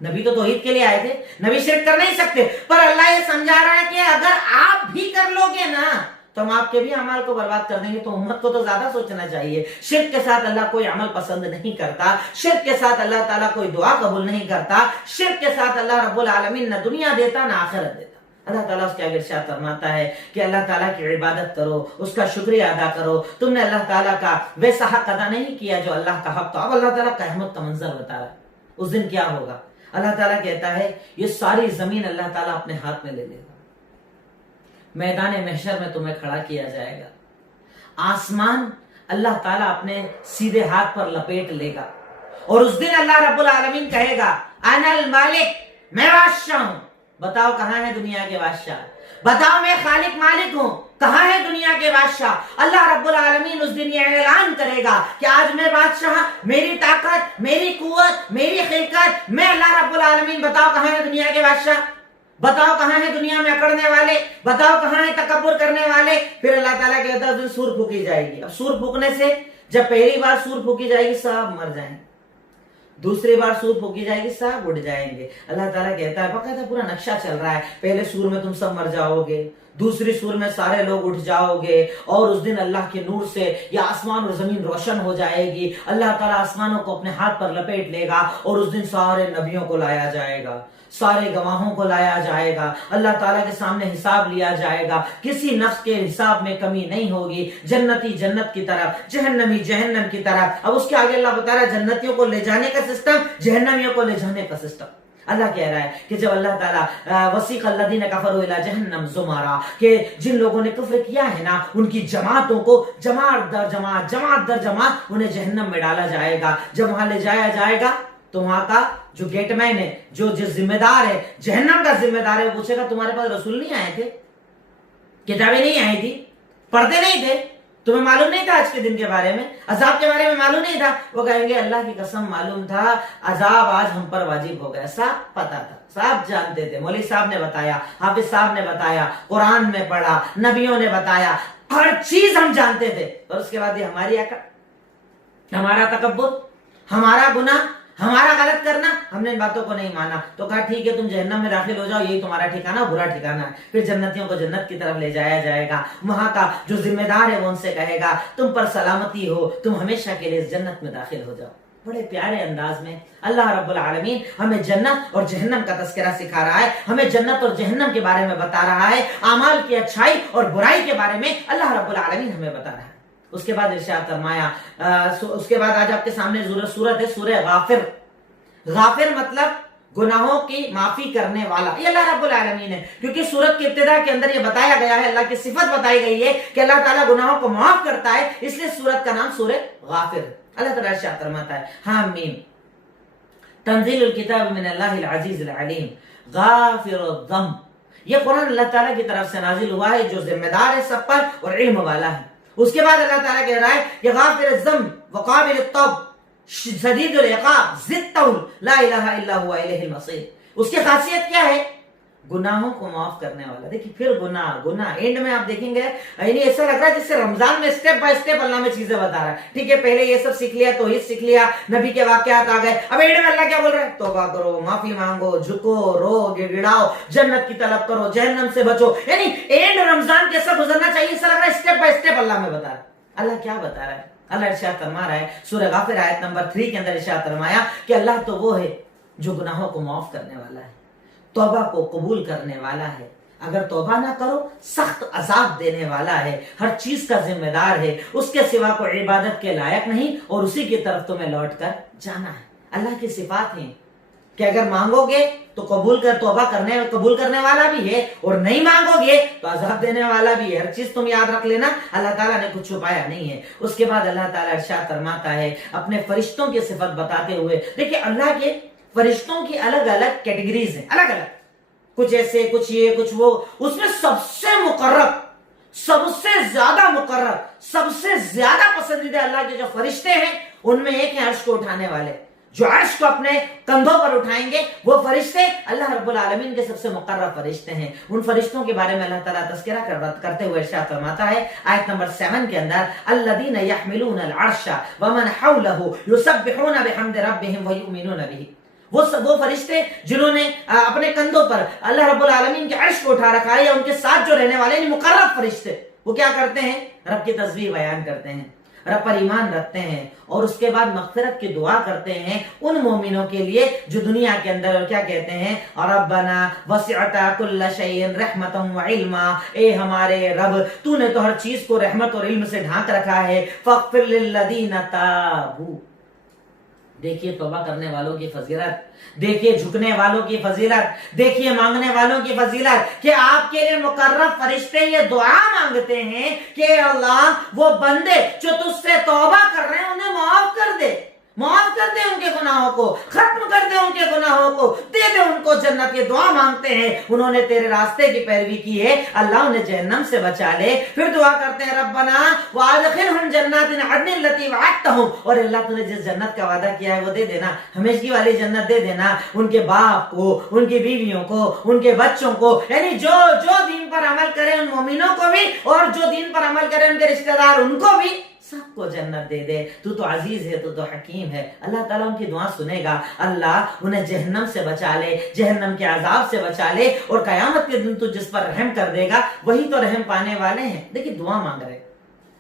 نبی تو توحید کے لیے آئے تھے، نبی شرک کر نہیں سکتے، پر اللہ یہ سمجھا رہا ہے کہ اگر آپ بھی کر لو گے نا تو ہم آپ کے بھی اعمال کو برباد کر دیں گے۔ تو امت کو تو زیادہ سوچنا چاہیے۔ شرک کے ساتھ اللہ کوئی عمل پسند نہیں کرتا، شرک کے ساتھ اللہ تعالیٰ کوئی دعا قبول نہیں کرتا، شرک کے ساتھ اللہ رب العالمین نہ دنیا دیتا نہ آخرت دیتا۔ اللہ تعالیٰ اس کے آگے ارشاد فرماتا ہے کہ اللہ تعالیٰ کی عبادت کرو، اس کا شکریہ ادا کرو۔ تم نے اللہ تعالیٰ کا ویسا حق ادا نہیں کیا جو اللہ کا حق تھا۔ اب اللہ تعالیٰ قیامت کا منظر بتا رہا ہے، اس دن کیا ہوگا۔ اللہ تعالیٰ کہتا ہے یہ ساری زمین اللہ تعالیٰ اپنے ہاتھ میں لے لے گا، میدان محشر میں تمہیں کھڑا کیا جائے گا، آسمان اللہ تعالیٰ اپنے سیدھے ہاتھ پر لپیٹ لے گا، اور اس دن اللہ رب العالمین کہے گا انا المالک، میں بادشاہ ہوں، بتاؤ کہاں ہے دنیا کے بادشاہ، بتاؤ میں خالق مالک ہوں، کہاں ہے دنیا کے بادشاہ۔ اللہ رب العالمین اس دن یہ اعلان کرے گا کہ آج میں بادشاہ، میری طاقت، میری قوت، میری خلقت، میں اللہ رب العالمین، بتاؤ کہاں ہے دنیا کے بادشاہ، بتاؤ کہاں ہے دنیا میں اکڑنے والے، بتاؤ کہاں ہے تکبر کرنے والے۔ پھر اللہ تعالیٰ کہتا ہے اس دن سور پھونکی جائے گی۔ اب سور پھونکنے سے، جب پہلی بار سور پھونکی جائے گی سب مر جائیں گے، دوسری بار سور پھونکی جائے گی سب اڑ جائیں گے۔ اللہ تعالیٰ کہتا ہے باقاعدہ پورا نقشہ چل رہا ہے، پہلے سور میں تم سب مر جاؤ گے، دوسری سور میں سارے لوگ اٹھ جاؤ گے، اور اس دن اللہ کے نور سے یہ آسمان اور زمین روشن ہو جائے گی۔ اللہ تعالیٰ آسمانوں کو اپنے ہاتھ پر لپیٹ لے گا، اور اس دن سارے نبیوں کو لایا جائے گا، سارے گواہوں کو لایا جائے گا، اللہ تعالیٰ کے سامنے حساب لیا جائے گا، کسی نفس کے حساب میں کمی نہیں ہوگی۔ جنتی جنت کی طرف، جہنمی جہنم کی طرف۔ اب اس کے آگے اللہ بتا رہا ہے جنتیوں کو لے جانے کا سسٹم، جہنمیوں کو لے جانے کا سسٹم۔ اللہ کہہ رہا ہے کہ جب اللہ تعالیٰ وسیق الذین کفروا الی جہنم زمرا، کہ جن لوگوں نے کفر کیا ہے نا ان کی جماعتوں کو جماعت در جماعت، جماعت در جماعت انہیں جہنم میں ڈالا جائے گا۔ جب وہاں لے جایا جائے گا تو وہاں کا جو گیٹ مین ہے، جو ذمہ دار ہے، جہنم کا ذمہ دار ہے، وہ پوچھے گا تمہارے پاس رسول نہیں آئے تھے، کتابیں نہیں آئی تھی، پڑھتے نہیں تھے، تمہیں معلوم نہیں تھا آج کے دن کے بارے میں، عذاب کے بارے میں معلوم نہیں تھا؟ وہ کہیں گے اللہ کی قسم معلوم تھا، عذاب آج ہم پر واجب ہو گیا، صاحب پتا تھا، صاحب جانتے تھے، مولوی صاحب نے بتایا، حافظ صاحب نے بتایا، قرآن میں پڑھا، نبیوں نے بتایا، ہر چیز ہم جانتے تھے۔ اور اس کے بعد یہ ہماری عقل، ہمارا تکبر، ہمارا گناہ، ہمارا غلط کرنا، ہم نے ان باتوں کو نہیں مانا، تو کہا ٹھیک ہے تم جہنم میں داخل ہو جاؤ، یہی تمہارا ٹھکانہ، برا ٹھکانہ ہے۔ پھر جنتیوں کو جنت کی طرف لے جایا جائے گا، وہاں کا جو ذمہ دار ہے وہ ان سے کہے گا تم پر سلامتی ہو، تم ہمیشہ کے لیے جنت میں داخل ہو جاؤ۔ بڑے پیارے انداز میں اللہ رب العالمین ہمیں جنت اور جہنم کا تذکرہ سکھا رہا ہے، ہمیں جنت اور جہنم کے بارے میں بتا رہا ہے، اعمال کی اچھائی اور برائی کے بارے میں اللہ رب العالمین ہمیں بتا رہا ہے۔ اس کے بعد ارشاد فرمایا، اس کے بعد آج آپ کے سامنے سورت ہے سورہ غافر۔ غافر مطلب گناہوں کی معافی کرنے والا، یہ اللہ رب العالمین ہے، کیونکہ سورت کی ابتدا کے اندر یہ بتایا گیا ہے، اللہ کی صفت بتائی گئی ہے کہ اللہ تعالیٰ گناہوں کو معاف کرتا ہے، اس لیے سورت کا نام سورہ غافر ہے۔ اللہ تعالیٰ ارشاد فرماتا ہے حامیم تنزیل الکتاب من اللہ العزیز العلیم غافر الذنب، یہ قرآن اللہ تعالیٰ کی طرف سے نازل ہوا ہے جو ذمہ دار ہے سب پر اور علم والا ہے۔ اس کے بعد اللہ تعالیٰ کہہ رہا ہے کہ غافر الذنب وقابل التوب شدید العقاب ذی الطول لا الہ الا هو الیہ المصیر۔ اس کی خاصیت کیا ہے؟ گناہوں کو معاف کرنے والا۔ دیکھیں پھر گناہ اینڈ میں آپ دیکھیں گے، یعنی ایسا لگ رہا ہے جس سے رمضان میں اسٹیپ بائی اسٹیپ اللہ میں چیزیں بتا رہا ہے۔ ٹھیک ہے پہلے یہ سب سیکھ لیا، توحید سیکھ لیا، نبی کے واقعات آ گئے، اب اینڈ میں اللہ کیا بول رہا ہے؟ توبہ کرو، معافی مانگو، جھکو، رو، گڑ گڑاؤ، جنت کی طلب کرو، جہنم سے بچو۔ یعنی اینڈ رمضان کیسا گزرنا چاہیے ایسا لگ رہا ہے اسٹیپ بائی اسٹیپ اللہ میں بتا رہا ہے۔ اللہ کیا بتا رہا ہے؟ اللہ ارشاد فرما رہا ہے سورہ غافر آیت نمبر 3 کے اندر ارشاد فرمایا کہ اللہ تو وہ ہے جو گناہوں کو معاف کرنے والا ہے، توبہ کو قبول کرنے والا ہے، اگر توبہ نہ کرو سخت عذاب دینے والا ہے، ہر چیز کا ذمہ دار ہے، اس کے سوا کو عبادت کے لائق نہیں، اور اسی کی طرف تمہیں لوٹ کر جانا ہے۔ اللہ کی صفات ہیں کہ اگر مانگو گے تو توبہ قبول کرنے والا بھی ہے، اور نہیں مانگو گے تو عذاب دینے والا بھی ہے۔ ہر چیز تم یاد رکھ لینا، اللہ تعالیٰ نے کچھ چھپایا نہیں ہے۔ اس کے بعد اللہ تعالیٰ ارشاد فرماتا ہے اپنے فرشتوں کی صفت بتاتے ہوئے، دیکھیں اللہ کے فرشتوں کی الگ الگ کیٹیگریز ہیں، الگ الگ، کچھ ایسے، کچھ یہ، کچھ وہ، اس میں سب سے مقرب، سب سے زیادہ مقرب، سب سے زیادہ پسندیدہ اللہ کے جو فرشتے ہیں ان میں ایک ہیں عرش کو اٹھانے والے، جو عرش کو اپنے کندھوں پر اٹھائیں گے وہ فرشتے اللہ رب العالمین کے سب سے مقرر فرشتے ہیں. ان فرشتوں کے بارے میں اللہ تعالیٰ تذکرہ کرتے ہوئے ارشاد فرماتا ہے آیت نمبر 7 کے اندر الذین یحملون العرش ومن حولہ یسبحون بحمد ربہم ویؤمنون بہ. وہ فرشتے جنہوں نے اپنے کندھوں پر اللہ رب العالمین کے عرش کو اٹھا رکھا ہے یا ان کے ساتھ جو رہنے والے مقرر فرشتے وہ کیا کرتے ہیں؟ رب کی تسبیح بیان کرتے ہیں, رب پر ایمان رکھتے ہیں اور اس کے بعد مغفرت کی دعا کرتے ہیں ان مومنوں کے لیے جو دنیا کے اندر اور کیا کہتے ہیں ربنا وسعت کل شیء رحمتا وعلما, اے ہمارے رب تو نے تو ہر چیز کو رحمت اور علم سے ڈھانک رکھا ہے. فاغفر للذین تابوا. دیکھیے توبہ کرنے والوں کی فضیلت, دیکھیے جھکنے والوں کی فضیلت, دیکھیے مانگنے والوں کی فضیلت کہ آپ کے لیے مقرر فرشتے یہ دعا مانگتے ہیں کہ اللہ وہ بندے جو تجھ سے توبہ کر رہے ہیں انہیں معاف کر دے, معاف کر دے ان کے گناہوں کو, ختم کر دے ان کے گناہوں کو, دے دے ان کو جنت. یہ دعا مانگتے ہیں, انہوں نے تیرے راستے کی پیروی کی ہے, اللہ انہیں جہنم سے بچا لے. پھر دعا کرتے ہیں ربنا وادخلہم جنات عدن التي وعدتہم, اور اللہ تو نے جس جنت کا وعدہ کیا ہے وہ دے دینا, ہمیشگی والی جنت دے دینا ان کے باپ کو, ان کی بیویوں کو, ان کے بچوں کو, یعنی جو دین پر عمل کرے ان مومنوں کو بھی اور جو دین پر عمل کرے ان کے رشتہ دار ان کو بھی, سب کو جنت دے دے. تو عزیز ہے, تو حکیم ہے. اللہ تعالیٰ ان کی دعا سنے گا, اللہ انہیں جہنم سے بچا لے, جہنم کے عذاب سے بچا لے, اور قیامت کے دن تو جس پر رحم کر دے گا وہی تو رحم پانے والے ہیں. دیکھیں دعا مانگ رہے,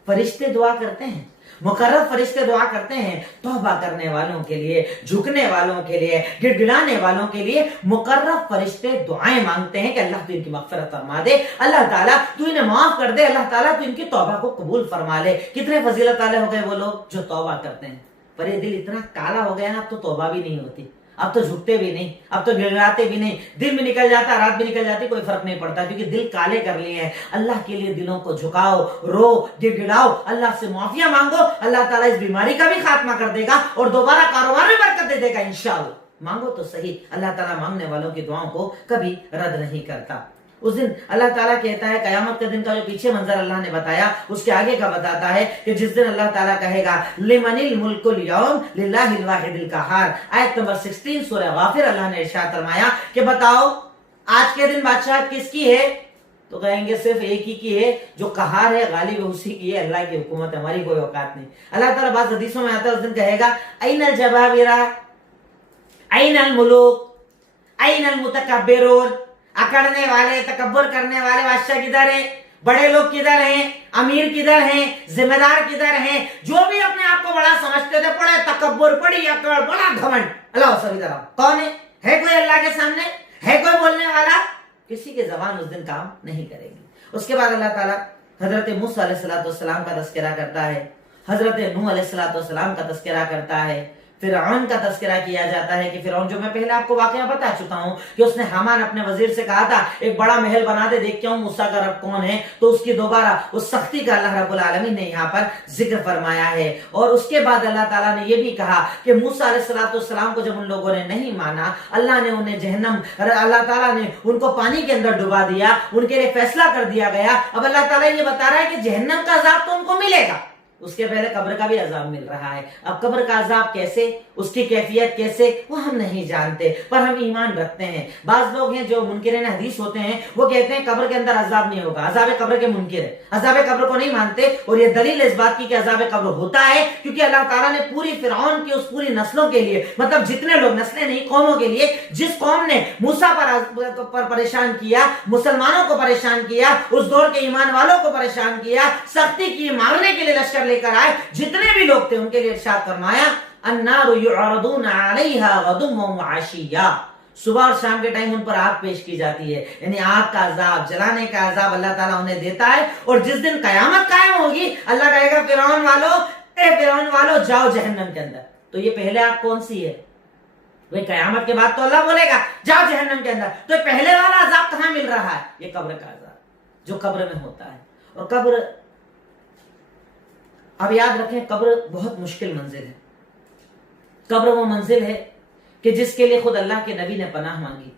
فرشتے دعا کرتے ہیں, مقرر فرشتے دعا کرتے ہیں توبہ کرنے والوں کے لیے, جھکنے والوں کے لیے, گڑگڑانے والوں کے لیے. مقرر فرشتے دعائیں مانگتے ہیں کہ اللہ تو ان کی مغفرت فرما دے, اللہ تعالیٰ تو انہیں معاف کر دے, اللہ تعالیٰ تو ان کی توبہ کو قبول فرما لے. کتنے فضیلت والے ہو گئے وہ لوگ جو توبہ کرتے ہیں, پر یہ دل اتنا کالا ہو گیا نا اب تو توبہ بھی نہیں ہوتی, اب تو جھکتے بھی نہیں, اب تو گڑگڑاتے بھی نہیں. دن بھی نکل جاتا, رات بھی نکل جاتی, کوئی فرق نہیں پڑتا کیونکہ دل کالے کر لیے ہیں. اللہ کے لیے دلوں کو جھکاؤ, رو, گڑگڑاؤ, اللہ سے معافیاں مانگو, اللہ تعالیٰ اس بیماری کا بھی خاتمہ کر دے گا اور دوبارہ کاروبار میں برکت دے دے گا انشاءاللہ. مانگو تو صحیح, اللہ تعالیٰ مانگنے والوں کی دعاؤں کو کبھی رد نہیں کرتا. اس دن اللہ تعالیٰ کہتا ہے قیامت کے دن کا جو پیچھے منظر اللہ نے بتایا اس کے آگے کا بتاتا ہے کہ جس دن اللہ تعالیٰ کہے گا لمن الملک اليوم للہ الواحد القہار. آیت نمبر 16 سورہ غافر, اللہ نے ارشاد فرمایا کہ بتاؤ آج کے دن بادشاہت کس کی ہے؟ تو کہیں گے صرف ایک ہی کی ہے, جو قہار ہے غالب ہے اسی کی ہے, اللہ کی حکومت ہے, ہماری کوئی اوقات نہیں. اللہ تعالیٰ بعض حدیثوں میں آتا ہے اس دن کہے گا این الجبابرہ این الملوک این المتکبرون, اکڑنے والے, تکبر کرنے والے بادشاہ کدھر ہیں, بڑے لوگ کدھر ہیں, امیر کدھر ہیں, ذمہ دار کدھر ہیں, جو بھی اپنے آپ کو بڑا سمجھتے تھے, بڑے تکبر, بڑی اکڑ, بڑا گھمنڈ, اللہ سبھی طرح کون ہے کوئی اللہ کے سامنے, ہے کوئی بولنے والا؟ کسی کی زبان اس دن کام نہیں کرے گی. اس کے بعد اللہ تعالیٰ حضرت موسیٰ علیہ السلام کا تذکرہ کرتا ہے, حضرت نوح علیہ السلام کا تذکرہ کرتا ہے, فرعون کا تذکرہ کیا جاتا ہے کہ فرعون, جو میں پہلے آپ کو واقعہ بتا چکا ہوں کہ اس نے حامان اپنے وزیر سے کہا تھا ایک بڑا محل بنا دے, دیکھ کیا ہوں موسیٰ کا رب کون ہے, تو اس کی دوبارہ اس سختی کا اللہ رب العالمین نے یہاں پر ذکر فرمایا ہے. اور اس کے بعد اللہ تعالیٰ نے یہ بھی کہا کہ موسیٰ علیہ السلام کو جب ان لوگوں نے نہیں مانا, اللہ نے انہیں جہنم, اللہ تعالیٰ نے ان کو پانی کے اندر ڈبا دیا, ان کے لیے فیصلہ کر دیا گیا. اب اللہ تعالیٰ یہ بتا رہا ہے کہ جہنم کا عذاب تو ان کو ملے گا, اس کے پہلے قبر کا بھی عذاب مل رہا ہے. اب قبر کا عذاب کیسے, اس کی کیفیت کیسے, وہ ہم نہیں جانتے, پر ہم ایمان رکھتے ہیں. بعض لوگ ہیں جو منکرین حدیث ہوتے ہیں, وہ کہتے ہیں قبر کے اندر عذاب نہیں ہوگا, عذاب قبر کے منکر ہے, عذاب قبر کو نہیں مانتے. اور یہ دلیل اس بات کی کہ عذاب قبر ہوتا ہے کیونکہ اللہ تعالیٰ نے پوری فرعون کی اس پوری نسلوں کے لیے, مطلب جتنے لوگ, نسلیں نہیں قوموں کے لیے, جس قوم نے موسیٰ پر پریشان کیا, مسلمانوں کو پریشان کیا, اس دور کے ایمان والوں کو پریشان کیا, سختی کی, مارنے کے لیے لشکر لے کر آئے, جتنے بھی لوگ تھے ان کے لیے ارشاد فرمایا النار یعرضون علیہا غدوا وعشیا, صبح اور شام کے ٹائم ان پر آگ پیش کی جاتی ہے, یعنی آگ کا عذاب, جلانے کا عذاب اللہ تعالیٰ انہیں دیتا ہے. اور جس دن قیامت قائم ہوگی اللہ کہے گا فرعون والو, اے فرعون والو جاؤ جہنم کے اندر. تو یہ پہلے آگ کون سی ہے بھئی؟ قیامت کے بعد تو اللہ بولے گا جاؤ جہنم کے اندر, تو پہلے والا عذاب کہاں مل رہا ہے؟ یہ قبر کا عذاب جو قبر میں ہوتا ہے. اور قبر, اب یاد رکھیں قبر بہت مشکل منزل ہے. قبر وہ منزل ہے کہ جس کے لیے خود اللہ کے نبی نے پناہ مانگی.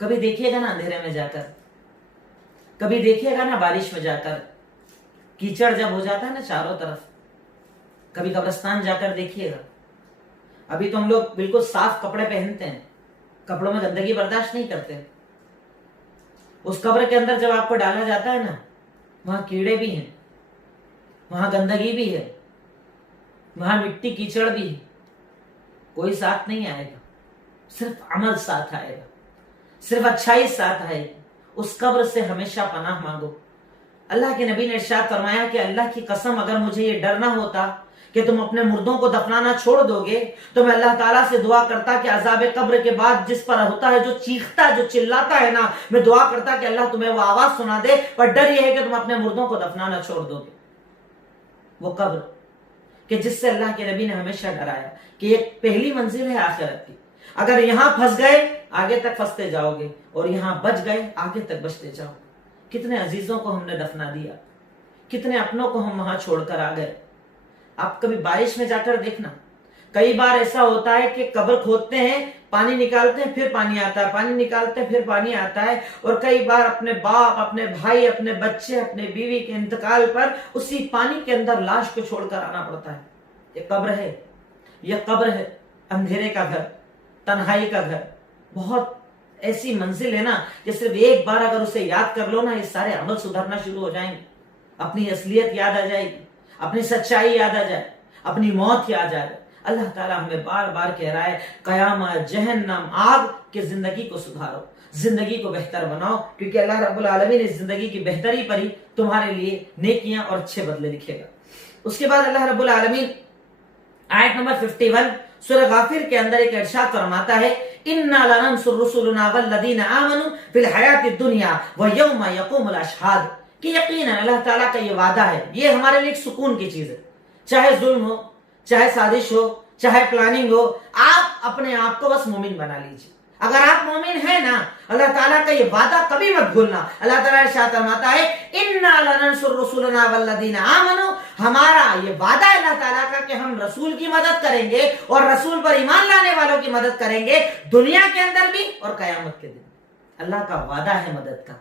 کبھی دیکھیے گا نا اندھیرے میں جا کر, کبھی دیکھیے گا نا بارش میں جا کر, کیچڑ جب ہو جاتا ہے نا چاروں طرف, کبھی قبرستان جا کر دیکھیے گا, ابھی تو ہم لوگ بالکل صاف کپڑے پہنتے ہیں، کپڑوں میں گندگی برداشت نہیں کرتے. اس قبر کے اندر جب آپ کو ڈالا جاتا ہے نا، وہاں کیڑے بھی ہیں، وہاں گندگی بھی ہے، وہاں مٹی کیچڑ بھی ہے. کوئی ساتھ نہیں آئے گا، صرف عمل ساتھ آئے گا، صرف اچھائی ساتھ آئے گی. اس قبر سے ہمیشہ پناہ مانگو. اللہ کے نبی نے ارشاد فرمایا کہ اللہ کی قسم اگر مجھے یہ ڈر نہ ہوتا کہ تم اپنے مردوں کو دفنانا چھوڑ دو گے تو میں اللہ تعالیٰ سے دعا کرتا کہ عذاب قبر کے بعد جس پر ہوتا ہے، جو چیختا جو چلاتا ہے نا، میں دعا کرتا کہ اللہ تمہیں وہ آواز سنا دے. پر ڈر یہ ہے کہ تم اپنے مردوں کو دفنانا چھوڑ دو گے. وہ قبر کہ جس سے اللہ کے نبی نے ہمیشہ ڈرایا کہ یہ پہلی منزل ہے آخرت کی. اگر یہاں پھنس گئے آگے تک پھنستے جاؤ گے، اور یہاں بچ گئے آگے تک بچتے جاؤ. کتنے عزیزوں کو ہم نے دفنا دیا، کتنے اپنوں کو ہم وہاں چھوڑ کر آ گئے. آپ کبھی بارش میں جا کر دیکھنا، کئی بار ایسا ہوتا ہے کہ قبر کھودتے ہیں، پانی نکالتے ہیں، پھر پانی آتا ہے، پانی نکالتے ہیں، پھر پانی آتا ہے. اور کئی بار اپنے باپ، اپنے بھائی، اپنے بچے، اپنے بیوی کے انتقال پر اسی پانی کے اندر لاش کو چھوڑ کر آنا پڑتا ہے. یہ قبر ہے، یہ قبر ہے اندھیرے کا گھر، تنہائی کا گھر. بہت ایسی منزل ہے نا کہ صرف ایک بار اگر اسے یاد کر لو نا، یہ سارے عمل سدھرنا شروع ہو جائیں گے. اپنی اصلیت یاد آ جائے گی، اپنی سچائی یاد آ جائے، اپنی موت یاد آ جائے. اللہ تعالیٰ ہمیں بار بار کہہ رہا ہے قیامت، جہنم، آگ کے زندگی کو سدھارو، زندگی کو بہتر بناؤ، کیونکہ اللہ رب العالمین اس زندگی کی بہتری پر ہی تمہارے لیے نیکیاں اور اچھے بدلے لکھے گا. اس کے بعد اللہ رب العالمین آیت نمبر 51 سورہ غافر کے اندر ایک ارشاد فرماتا ہے اِنَّا لَنَنْصُرُ رُسُلُنَا وَالَّذِينَ آمَنُوا فِي الْحَيَاةِ الدُّنْيَا وَيَوْمَ يَقُومُ الْأَشْهَادُ. کہ یقیناً اللہ تعالیٰ کا یہ وعدہ ہے، یہ ہمارے لیے ایک سکون کی چیز ہے. چاہے ظلم ہو، چاہے سازش ہو، چاہے پلاننگ ہو، آپ اپنے آپ کو بس مومن بنا لیجیے. اگر آپ مومن ہیں نا، اللہ تعالیٰ کا یہ وعدہ کبھی مت بھولنا. اللہ تعالیٰ ارشاد فرماتا ہے اِنَّا لَنَنْصُرُ رُسُلَنَا وَالَّذِينَ آمَنُوا. ہمارا یہ وعدہ ہے اللہ تعالیٰ کا کہ ہم رسول کی مدد کریں گے اور رسول پر ایمان لانے والوں کی مدد کریں گے، دنیا کے اندر بھی اور قیامت کے دن. اللہ کا وعدہ ہے مدد کا.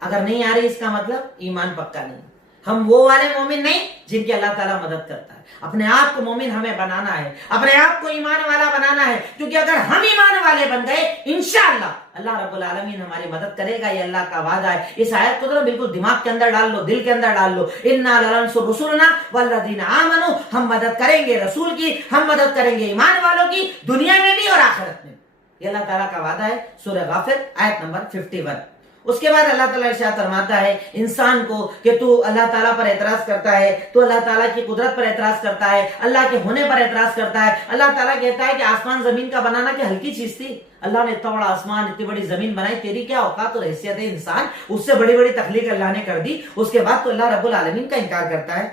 اگر نہیں آ رہی اس کا مطلب ایمان پکا نہیں. ہم وہ والے مومن نہیں جن کی اللہ تعالیٰ مدد کرتا ہے. اپنے آپ کو مومن ہمیں بنانا ہے، اپنے آپ کو ایمان والا بنانا ہے، کیونکہ اگر ہم ایمان والے بن گئے انشاءاللہ اللہ رب العالمین ہماری مدد کرے گا. یہ اللہ کا وعدہ ہے. اس آیت کو ذرا بالکل دماغ کے اندر ڈال لو، دل کے اندر ڈال لو. اِنَّا لَنَنْصُرُ رُسُلَنَا وَالَّذِينَ آمَنُوا. ہم مدد کریں گے رسول کی، ہم مدد کریں گے ایمان والوں کی، دنیا میں بھی اور آخرت میں. یہ اللہ تعالیٰ کا وعدہ ہے. سورہ غافر آیت نمبر 51. اس کے بعد اللہ تعالیٰ ارشاد فرماتا ہے انسان کو کہ تو اللہ تعالیٰ پر اعتراض کرتا ہے، تو اللہ تعالیٰ کی قدرت پر اعتراض کرتا ہے، اللہ کے ہونے پر اعتراض کرتا ہے. اللہ تعالیٰ کہتا ہے کہ آسمان زمین کا بنانا کیا ہلکی چیز تھی؟ اللہ نے اتنا بڑا آسمان، اتنی بڑی زمین بنائی، تیری کیا اوقات اور حیثیت ہے انسان؟ اس سے بڑی بڑی تخلیق اللہ نے کر دی. اس کے بعد تو اللہ رب العالمین کا انکار کرتا ہے.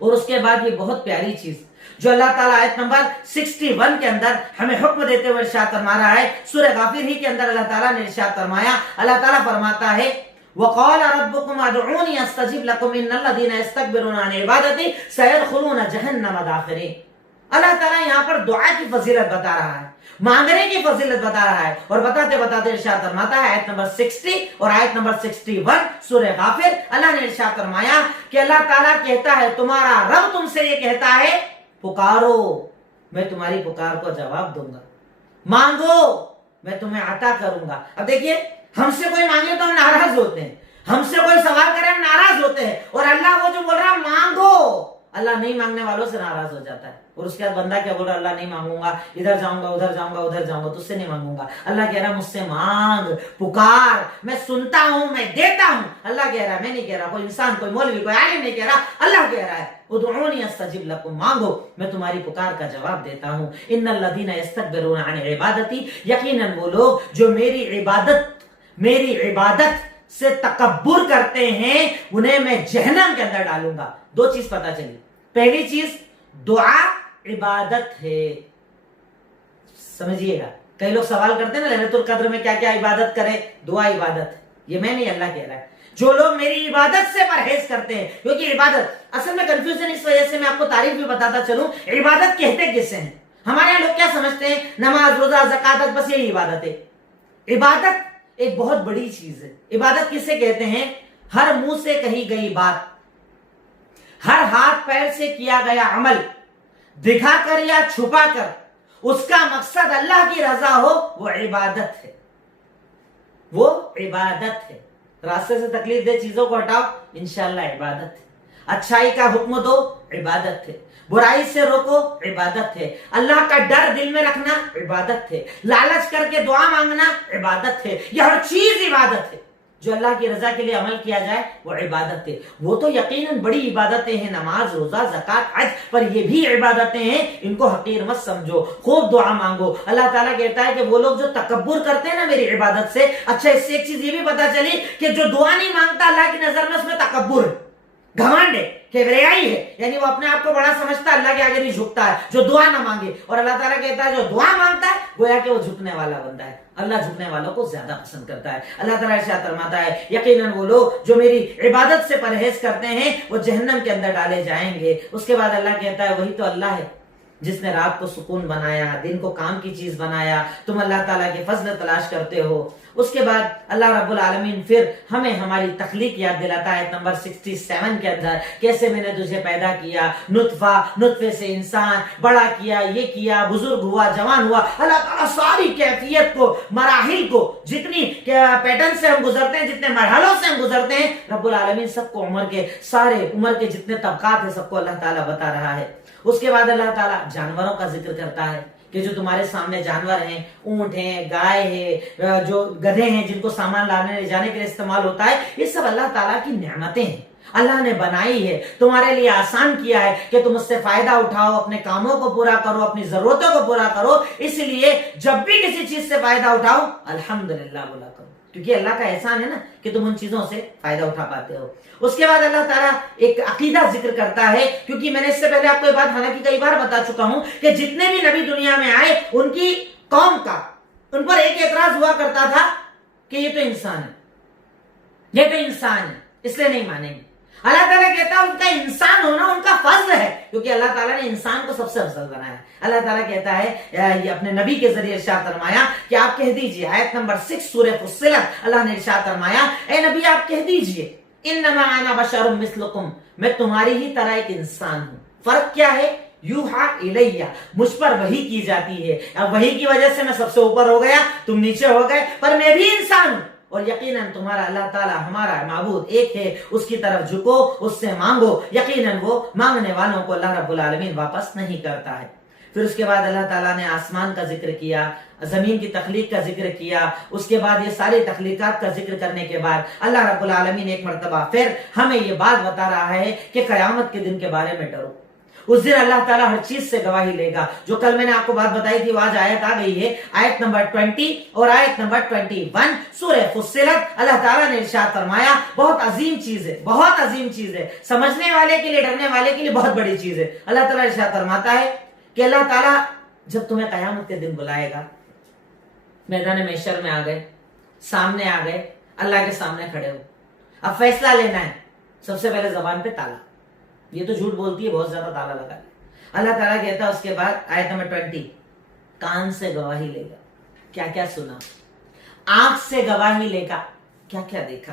اور اس کے بعد یہ بہت پیاری چیز جو اللہ تعالیٰ آیت نمبر 61 کے اندر ہمیں حکم دیتے ہوئے ارشاد فرما رہا ہے. سورہ غافر ہی کے اندر اللہ تعالیٰ نے ارشاد فرمایا، اللہ تعالیٰ فرماتا ہے وَقَالَ رَبُّكُمْ ادْعُونِي أَسْتَجِبْ لَكُمْ إِنَّ الَّذِينَ يَسْتَكْبِرُونَ عَنْ عِبَادَتِي سَيَدْخُلُونَ جَهَنَّمَ دَاخِرِينَ. اللہ تعالیٰ یہاں پر دعا کی فضیلت بتا رہا ہے، مانگنے کی فضیلت بتا رہا ہے، اور بتاتے بتاتے ارشاد فرماتا ہے آیت نمبر 60 اور آیت نمبر 61 سورہ غافر. اللہ نے ارشاد فرمایا کہ اللہ تعالیٰ کہتا ہے تمہارا رب تم سے یہ کہتا ہے پکارو میں تمہاری پکار کو جواب دوں گا، مانگو میں تمہیں عطا کروں گا. اب دیکھیے ہم سے کوئی مانگے تو ہم ناراض ہوتے ہیں، ہم سے کوئی سوال کرے ہم ناراض ہوتے ہیں، اور اللہ وہ جو بول رہا مانگو، اللہ نہیں مانگنے والوں سے ناراض ہو جاتا ہے. اور اس کے بعد بندہ کیا بول رہا؟ اللہ نہیں مانگوں گا، ادھر جاؤں گا، ادھر جاؤں گا، ادھر جاؤں گا، تجھ سے نہیں مانگوں گا. اللہ کہہ رہا مجھ سے مانگ، پکار، میں سنتا ہوں، میں دیتا ہوں. اللہ کہہ رہا ہے، میں نہیں کہہ رہا، کوئی انسان، کوئی مولوی، کوئی عالم نہیں کہہ رہا، اللہ کہہ رہا ہے ادعونی استجب لکم، مانگو میں تمہاری پکار کا جواب دیتا ہوں. ان الذین یستکبرون عن عبادتی، یقیناً وہ لوگ جو میری عبادت سے تکبر کرتے ہیں انہیں میں جہنم کے اندر ڈالوں گا. دو چیز پتہ چلی. پہلی چیز دعا عبادت ہے، سمجھیے گا. کئی لوگ سوال کرتے ہیں نا ليلۃ القدر میں کیا کیا عبادت کرے؟ دعا عبادت ہے. یہ میں نہیں، اللہ کہہ رہا ہے جو لوگ میری عبادت سے پرہیز کرتے ہیں. کیونکہ عبادت اصل میں کنفیوژن اس وجہ سے، میں آپ کو تعریف بھی بتاتا چلوں. عبادت کہتے کسے ہیں؟ ہمارے یہاں لوگ کیا سمجھتے ہیں؟ نماز، روزہ، زکوٰۃ، بس یہی عبادت ہے. عبادت ایک بہت بڑی چیز ہے. عبادت کسے کہتے ہیں؟ ہر منہ سے کہی گئی بات، ہر ہاتھ پیر سے کیا گیا عمل، دکھا کر یا چھپا کر اس کا مقصد اللہ کی رضا ہو، وہ عبادت ہے، وہ عبادت ہے۔ راستے سے تکلیف دہ چیزوں کو ہٹاؤ، انشاءاللہ عبادت ہے۔ اچھائی کا حکم دو، عبادت ہے۔ برائی سے روکو، عبادت ہے۔ اللہ کا ڈر دل میں رکھنا، عبادت ہے۔ لالچ کر کے دعا مانگنا، عبادت ہے۔ یہ ہر چیز عبادت ہے۔ جو اللہ کی رضا کے لیے عمل کیا جائے وہ عبادت ہے۔ وہ تو یقیناً بڑی عبادتیں ہیں، نماز، روزہ، زکوٰۃ، حج، پر یہ بھی عبادتیں ہیں، ان کو حقیر مت سمجھو، خوب دعا مانگو۔ اللہ تعالیٰ کہتا ہے کہ وہ لوگ جو تکبر کرتے ہیں نا میری عبادت سے، اچھا اس سے ایک چیز یہ بھی پتا چلی کہ جو دعا نہیں مانگتا اللہ کی نظر میں اس میں تکبر ہے، گھمنڈ ہے، کبریائی ہے، یعنی وہ اپنے آپ کو بڑا سمجھتا ہے، اللہ کے آگے نہیں جھکتا ہے جو دعا نہ مانگے۔ اور اللہ تعالیٰ کہتا ہے جو دعا مانگتا ہے گویا کہ وہ جھکنے والا بندہ ہے، اللہ جھکنے والوں کو زیادہ پسند کرتا ہے۔ اللہ تعالیٰ ارشاد فرماتا ہے یقیناً وہ لوگ جو میری عبادت سے پرہیز کرتے ہیں وہ جہنم کے اندر ڈالے جائیں گے۔ اس کے بعد اللہ کہتا ہے وہی تو اللہ ہے جس نے رات کو سکون بنایا، دن کو کام کی چیز بنایا، تم اللہ تعالیٰ کے فضل تلاش کرتے ہو۔ اس کے بعد اللہ رب العالمین پھر ہمیں ہماری تخلیق یاد دلاتا ہے نمبر 67 کے اندر، کیسے میں نے تجھے پیدا کیا، نطفے سے انسان، بڑا کیا، یہ کیا، بزرگ ہوا، جوان ہوا۔ اللہ تعالیٰ ساری کیفیت کو، مراحل کو، جتنی پیٹرن سے ہم گزرتے ہیں، جتنے مرحلوں سے ہم گزرتے ہیں، رب العالمین سب کو سارے عمر کے جتنے طبقات ہیں سب کو اللہ تعالیٰ بتا رہا ہے۔ اس کے بعد اللہ تعالیٰ جانوروں کا ذکر کرتا ہے کہ جو تمہارے سامنے جانور ہیں، اونٹ ہیں، گائے ہیں، جو گدھے ہیں جن کو سامان لانے لے جانے کے لیے استعمال ہوتا ہے، یہ سب اللہ تعالیٰ کی نعمتیں ہیں، اللہ نے بنائی ہے، تمہارے لیے آسان کیا ہے کہ تم اس سے فائدہ اٹھاؤ، اپنے کاموں کو پورا کرو، اپنی ضرورتوں کو پورا کرو۔ اس لیے جب بھی کسی چیز سے فائدہ اٹھاؤ الحمدللہ بولا کرو، کیونکہ اللہ کا احسان ہے نا کہ تم ان چیزوں سے فائدہ اٹھا پاتے ہو۔ اس کے بعد اللہ تعالیٰ ایک عقیدہ ذکر کرتا ہے، کیونکہ میں نے اس سے پہلے آپ کو یہ بات حالانکہ کئی بار بتا چکا ہوں کہ جتنے بھی نبی دنیا میں آئے ان کی قوم کا ان پر ایک اعتراض ہوا کرتا تھا کہ یہ تو انسان ہے، یہ تو انسان ہے، اس لیے نہیں مانیں گے۔ اللہ تعالیٰ کہتا ہے ان کا انسان ہونا ان کا فضل ہے، کیونکہ اللہ تعالیٰ نے انسان کو سب سے افضل بنایا ہے۔ اللہ تعالیٰ کہتا ہے یہ اپنے نبی کے ذریعے ارشاد فرمایا کہ آپ کہہ دیجئے، آیت نمبر 6 سورہ فصلت، اللہ نے ارشاد فرمایا اے نبی آپ کہہ دیجئے انما انا بشر مثلکم، میں تمہاری ہی طرح ایک انسان ہوں۔ فرق کیا ہے؟ یوحا الیہ، مجھ پر وحی کی جاتی ہے۔ اب وحی کی وجہ سے میں سب سے اوپر ہو گیا، تم نیچے ہو گئے، پر میں بھی انسان ہوں، اور یقیناً تمہارا اللہ تعالیٰ ہمارا معبود ایک ہے، اس کی طرف جھکو، اس سے مانگو، یقیناً وہ مانگنے والوں کو اللہ رب العالمین واپس نہیں کرتا ہے۔ پھر اس کے بعد اللہ تعالیٰ نے آسمان کا ذکر کیا، زمین کی تخلیق کا ذکر کیا۔ اس کے بعد یہ ساری تخلیقات کا ذکر کرنے کے بعد اللہ رب العالمین ایک مرتبہ پھر ہمیں یہ بات بتا رہا ہے کہ قیامت کے دن کے بارے میں ڈرو۔ اس دن اللہ تعالیٰ ہر چیز سے گواہی لے گا۔ جو کل میں نے آپ کو بات بتائی تھی وہ آج آیت آ گئی ہے، آیت نمبر 20 اور آیت نمبر 21 سورہ فصلت۔ اللہ تعالیٰ نے ارشاد فرمایا بہت عظیم چیز ہے، بہت عظیم چیز ہے، سمجھنے والے کے لیے، ڈرنے والے کے لیے بہت بڑی چیز ہے۔ اللہ تعالیٰ ارشاد فرماتا ہے کہ اللہ تعالیٰ جب تمہیں قیامت کے دن بلائے گا، میدان محشر میں آ گئے، سامنے آ گئے، اللہ کے سامنے کھڑے ہو، اب فیصلہ لینا ہے۔ سب سے پہلے زبان پہ تالا، یہ تو جھوٹ بولتی ہے، بہت زیادہ تالا لگا ہے۔ اللہ تعالیٰ کہتا ہے اس کے بعد آیت نمبر 20 کان سے گواہی لے گا، کیا کیا سنا، آنکھ سے گواہی لے گا، کیا کیا دیکھا،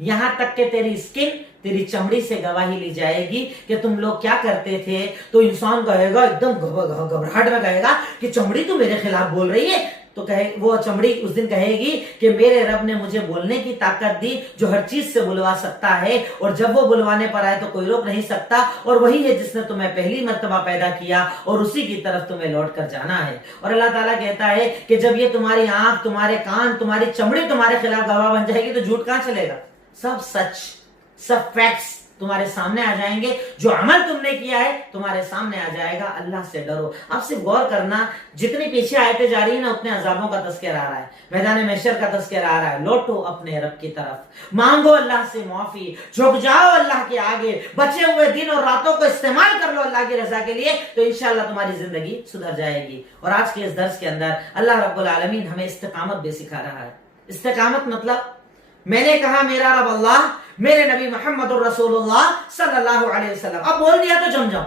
یہاں تک کہ تیری اسکن، تیری چمڑی سے گواہی لی جائے گی کہ تم لوگ کیا کرتے تھے۔ تو انسان کہے گا، ایک دم گھبراہٹ میں کہے گا کہ چمڑی تو میرے خلاف بول رہی ہے۔ تو وہ چمڑی اس دن کہے گی کہ میرے رب نے مجھے بولنے کی طاقت دی جو ہر چیز سے بلوا سکتا ہے، اور جب وہ بلوانے پر آئے تو کوئی روک نہیں سکتا، اور وہی ہے جس نے تمہیں پہلی مرتبہ پیدا کیا، اور اسی کی طرف تمہیں لوٹ کر جانا ہے۔ اور اللہ تعالیٰ کہتا ہے کہ جب یہ تمہاری آنکھ، تمہارے کان، تمہاری چمڑی تمہارے خلاف گواہ بن جائے گی تو جھوٹ کہاں چلے گا؟ سب سچ، سب فیکٹس تمہارے سامنے آ جائیں گے، جو عمل تم نے کیا ہے تمہارے سامنے آ جائے گا۔ اللہ سے ڈرو۔ آپ صرف غور کرنا، جتنی پیچھے آیتیں جا رہی ہیں نا اتنے عذابوں کا تذکرہ آ رہا ہے، میدان محشر کا تذکرہ آ رہا ہے۔ لوٹو اپنے رب کی طرف، مانگو اللہ سے معافی، جھک جاؤ اللہ کے آگے، بچے ہوئے دن اور راتوں کو استعمال کر لو اللہ کی رضا کے لیے، تو انشاءاللہ تمہاری زندگی سدھر جائے گی۔ اور آج کے اس درس کے اندر اللہ رب العالمین ہمیں استقامت بھی سکھا رہا ہے۔ استقامت مطلب میں نے کہا میرا رب اللہ، میرے نبی محمد الرسول اللہ صلی اللہ علیہ وسلم، اب بول دیا تو جم جاؤ،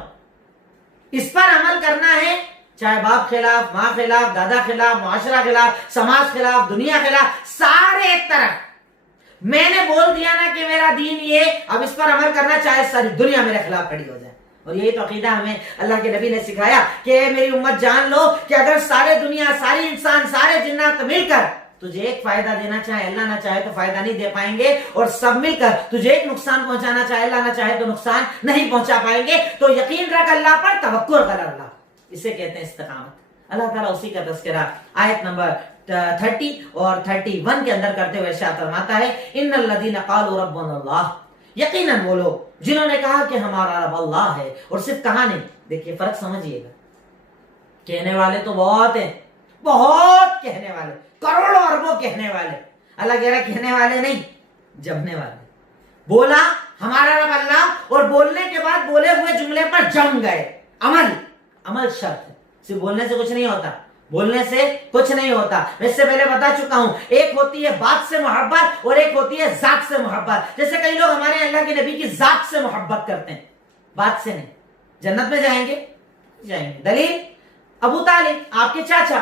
اس پر عمل کرنا ہے، چاہے باپ خلاف، ماں خلاف، دادا خلاف، معاشرہ خلاف، سماج خلاف، دنیا خلاف، سارے ایک طرف۔ میں نے بول دیا نا کہ میرا دین یہ، اب اس پر عمل کرنا، چاہے ساری دنیا میرے خلاف کھڑی ہو جائے۔ اور یہی تو عقیدہ ہمیں اللہ کے نبی نے سکھایا کہ اے میری امت جان لو کہ اگر سارے دنیا، ساری انسان، سارے جنات مل کر تجھے ایک فائدہ دینا چاہے، اللہ نہ چاہے تو فائدہ نہیں دے پائیں گے، اور سب مل کر تجھے ایک نقصان پہنچانا چاہے، اللہ نہ چاہے تو نقصان نہیں پہنچا پائیں گے، تو یقین رکھ اللہ پر، توکل کر اللہ، اسے کہتے ہیں استقامت۔ اللہ تعالیٰ اسی کا تذکرہ آیت نمبر 30 اور 31 کے اندر کرتے ہوئے ارشاد فرماتا ہے ان الذین قالوا ربنا اللہ، یقیناً وہ لوگ جنہوں نے کہا کہ ہمارا رب اللہ ہے، اور صرف کہا نہیں، دیکھیے فرق سمجھیے گا، کہنے والے تو بہت ہیں، بہت کہنے والے، کروڑوں اربوں کہنے والے، اللہ کہہ رہا کہنے والے نہیں، جمنے والے۔ بولا ہمارا رب اللہ، اور بولنے کے بعد بولے ہوئے جملے پر جم گئے۔ عمل شرط ہے، صرف بولنے سے کچھ نہیں ہوتا، بولنے سے کچھ نہیں ہوتا۔ میں اس سے پہلے بتا چکا ہوں، ایک ہوتی ہے بات سے محبت اور ایک ہوتی ہے ذات سے محبت۔ جیسے کئی لوگ ہمارے اللہ کے نبی کی ذات سے محبت کرتے ہیں، بات سے نہیں۔ جنت میں جائیں گے، جائیں گے۔ دلیل ابو طالب آپ کے چاچا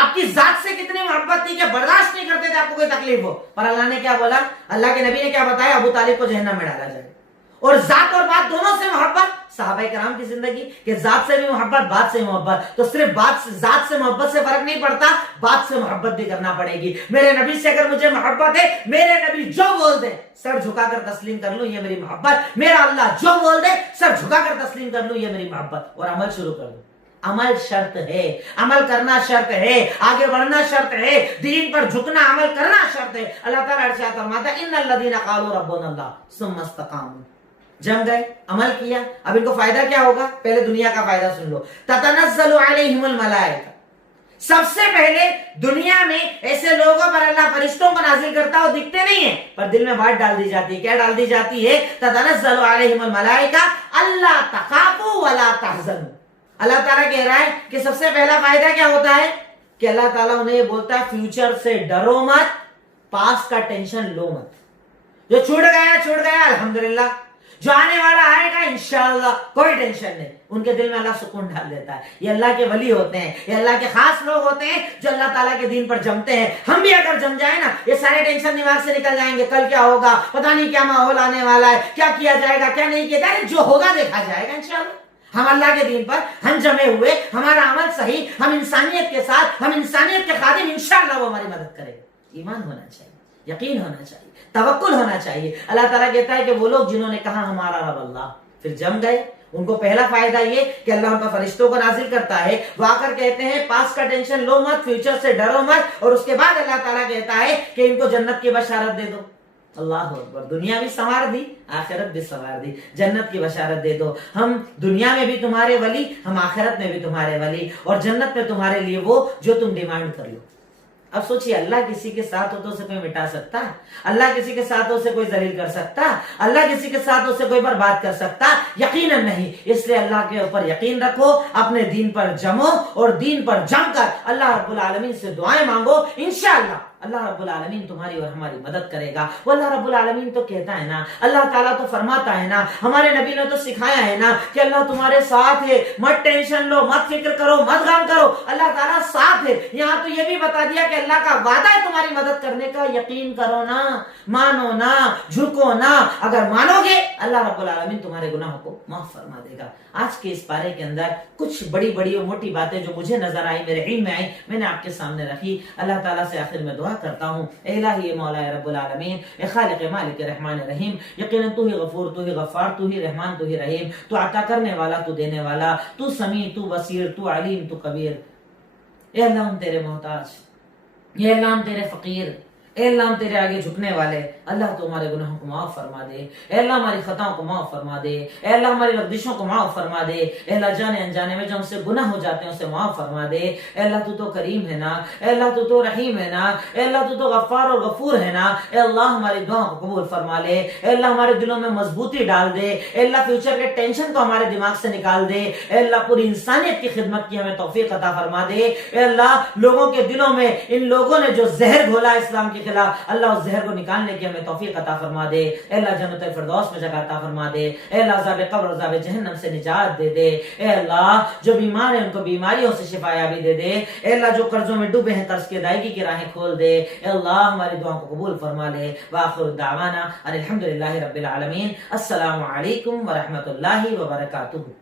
آپ کی ذات سے کتنی محبت تھی کہ برداشت نہیں کرتے تھے آپ کو کوئی تکلیف ہو، پر اللہ نے کیا بولا، اللہ کے نبی نے کیا بتایا، ابو طالب کو جہنم میں ڈالا جائے۔ اور ذات اور بات دونوں سے محبت، صحابہ کرام کی زندگی کہ ذات سے بھی محبت، بات سے بھی محبت، تو صرف ذات سے محبت سے فرق نہیں پڑتا، بات سے محبت بھی کرنا پڑے گی۔ میرے نبی سے اگر مجھے محبت ہے، میرے نبی جو بول دے سر جھکا کر تسلیم کر لوں، یہ میری محبت۔ میرا اللہ جو بول دے سر جھکا کر تسلیم کر لوں، یہ میری محبت، اور عمل شروع کر دوں۔ عمل شرط ہے، عمل کرنا شرط ہے، آگے بڑھنا شرط ہے، دین پر جھکنا، عمل کرنا شرط ہے۔ اللہ تعالیٰ ارشاد فرماتا ہے ان الذین قالوا ربنا اللہ ثم استقاموا، جم گئے، عمل کیا۔ اب ان کو فائدہ کیا ہوگا، پہلے دنیا کا فائدہ سن لو۔ تتنزل علیہم الملائکہ، سب سے پہلے دنیا میں ایسے لوگوں پر اللہ فرشتوں کو نازل کرتا ہے، وہ دکھتے نہیں ہیں پر دل میں بات ڈال دی جاتی ہے۔ کیا ڈال دی جاتی ہے، تتنزل علیہم الملائکہ اللہ تخافوا ولا تحزنوا۔ اللہ تعالیٰ کہہ رہا ہے کہ سب سے پہلا فائدہ کیا ہوتا ہے کہ اللہ تعالیٰ انہیں یہ بولتا ہے فیوچر سے ڈرو مت، پاس کا ٹینشن لو مت۔ جو چھوٹ گیا الحمدللہ، جو آنے والا آئے گا انشاءاللہ کوئی ٹینشن نہیں۔ ان کے دل میں اللہ سکون ڈال دیتا ہے۔ یہ اللہ کے ولی ہوتے ہیں، یہ اللہ کے خاص لوگ ہوتے ہیں جو اللہ تعالیٰ کے دین پر جمتے ہیں۔ ہم بھی اگر جم جائیں نا، یہ سارے ٹینشن دماغ سے نکل جائیں گے، کل کیا ہوگا پتہ نہیں، کیا ماحول آنے والا ہے، کیا کیا جائے گا، کیا نہیں کیا جائے گا، جو ہوگا دیکھا جائے گا انشاءاللہ۔ ہم اللہ کے دین پر ہم جمے ہوئے، ہمارا عمل صحیح، ہم انسانیت کے ساتھ، ہم انسانیت کے خادم، انشاءاللہ وہ ہماری مدد کرے گا۔ ایمان ہونا چاہیے، یقین ہونا چاہیے، توکل ہونا چاہیے۔ اللہ تعالیٰ کہتا ہے کہ وہ لوگ جنہوں نے کہا ہمارا رب اللہ، پھر جم گئے، ان کو پہلا فائدہ یہ کہ اللہ ان پر فرشتوں کو نازل کرتا ہے، وہ آ کر کہتے ہیں پاس کا ٹینشن لو مت، فیوچر سے ڈرو مت، اور اس کے بعد اللہ تعالیٰ کہتا ہے کہ ان کو جنت کی بشارت دے دو۔ اللہ اکبر، دنیا بھی سنوار دی، آخرت بھی سنوار دی، جنت کی بشارت دے دو۔ ہم دنیا میں بھی تمہارے ولی، ہم آخرت میں بھی تمہارے ولی، اور جنت میں تمہارے لیے وہ جو تم ڈیمانڈ کر لو۔ اب سوچئے، اللہ کسی کے ساتھ ہو تو اسے کوئی مٹا سکتا ہے؟ اللہ کسی کے ساتھ ہو اسے کوئی ذلیل کر سکتا ہے؟ اللہ کسی کے ساتھ ہو اسے کوئی برباد کر سکتا؟ یقیناً نہیں۔ اس لیے اللہ کے اوپر یقین رکھو، اپنے دین پر جمو، اور دین پر جم کر اللہ رب العالمین سے دعائیں مانگو، انشاءاللہ اللہ رب العالمین تمہاری اور ہماری مدد کرے گا۔ وہ اللہ رب العالمین تو کہتا ہے نا، اللہ تعالیٰ تو فرماتا ہے نا، ہمارے نبی نے تو سکھایا ہے نا کہ اللہ تمہارے ساتھ ہے، مت ٹینشن لو، مت فکر کرو، مت غم کرو، اللہ تعالیٰ ساتھ ہے۔ یہاں تو یہ بھی بتا دیا کہ اللہ کا وعدہ ہے تمہاری مدد کرنے کا، یقین کرو نا، مانو نا، جھکو نا۔ اگر مانو گے اللہ رب العالمین تمہارے گناہوں کو معاف فرما دے گا۔ آج کے اس پارے کے اندر کچھ بڑی بڑی اور موٹی باتیں جو مجھے نظر آئی، میرے علم میں آئی، میں نے آپ کے سامنے رکھی۔ اللہ تعالیٰ سے آخر میں دعا کرتا ہوں، اے الہی مولا رب العالمین، اے خالق مالک رحمان رحیم، یقیناً تو ہی غفور، تو ہی غفار، تو ہی رحمان، تو ہی رحیم، تو عطا کرنے والا، تو دینے والا، تو سمیع، تو بصیر، تو علیم، تو کبیر۔ اے اللہ ہم تیرے محتاج، اے اللہ ہم تیرے فقیر، اے اللہ ہم تیرے آگے جھکنے والے۔ اللہ تو ہمارے گناہوں کو معاف فرما دے، اے اللہ ہماری خطاؤں کو معاف فرما دے، اے اللہ ہماری لغزشوں کو معاف فرما دے، اے اللہ جانے انجانے میں جو ہم سے گناہ ہو جاتے ہیں اسے معاف فرما دے۔ اے اللہ تو کریم ہے نا، اے اللہ تو رحیم ہے نا، اے اللہ تو غفار اور غفور ہے نا۔ اے اللہ ہماری دعاؤں کو قبول فرما لے، اے اللہ ہمارے دلوں میں مضبوطی ڈال دے، اے اللہ فیوچر کے ٹینشن کو ہمارے دماغ سے نکال دے، اے اللہ پوری انسانیت کی خدمت کی ہمیں توفیق عطا فرما دے۔ اے اللہ لوگوں کے دلوں میں ان لوگوں نے جو زہر گھولا اسلام کے خلاف، اللہ اس زہر کو نکالنے کی ہمیں توفیق عطا فرما دے۔ اے اللہ جنت الفردوس میں جگہ عطا فرما دے۔ اے اللہ عذاب قبر اور عذاب جہنم سے نجات دے دے۔ اے اللہ جو بیمار ہیں ان کو بیماریوں سے شفا یابی دے دے۔ اے اللہ جو قرضوں میں ڈوبے ہیں قرض کی ادائیگی کی راہیں کھول دے۔ اے اللہ ہماری دعاؤں کو قبول فرما لے۔ وآخر دعوانا ان الحمدللہ رب العالمین۔ السلام علیکم ورحمۃ اللہ وبرکاتہ۔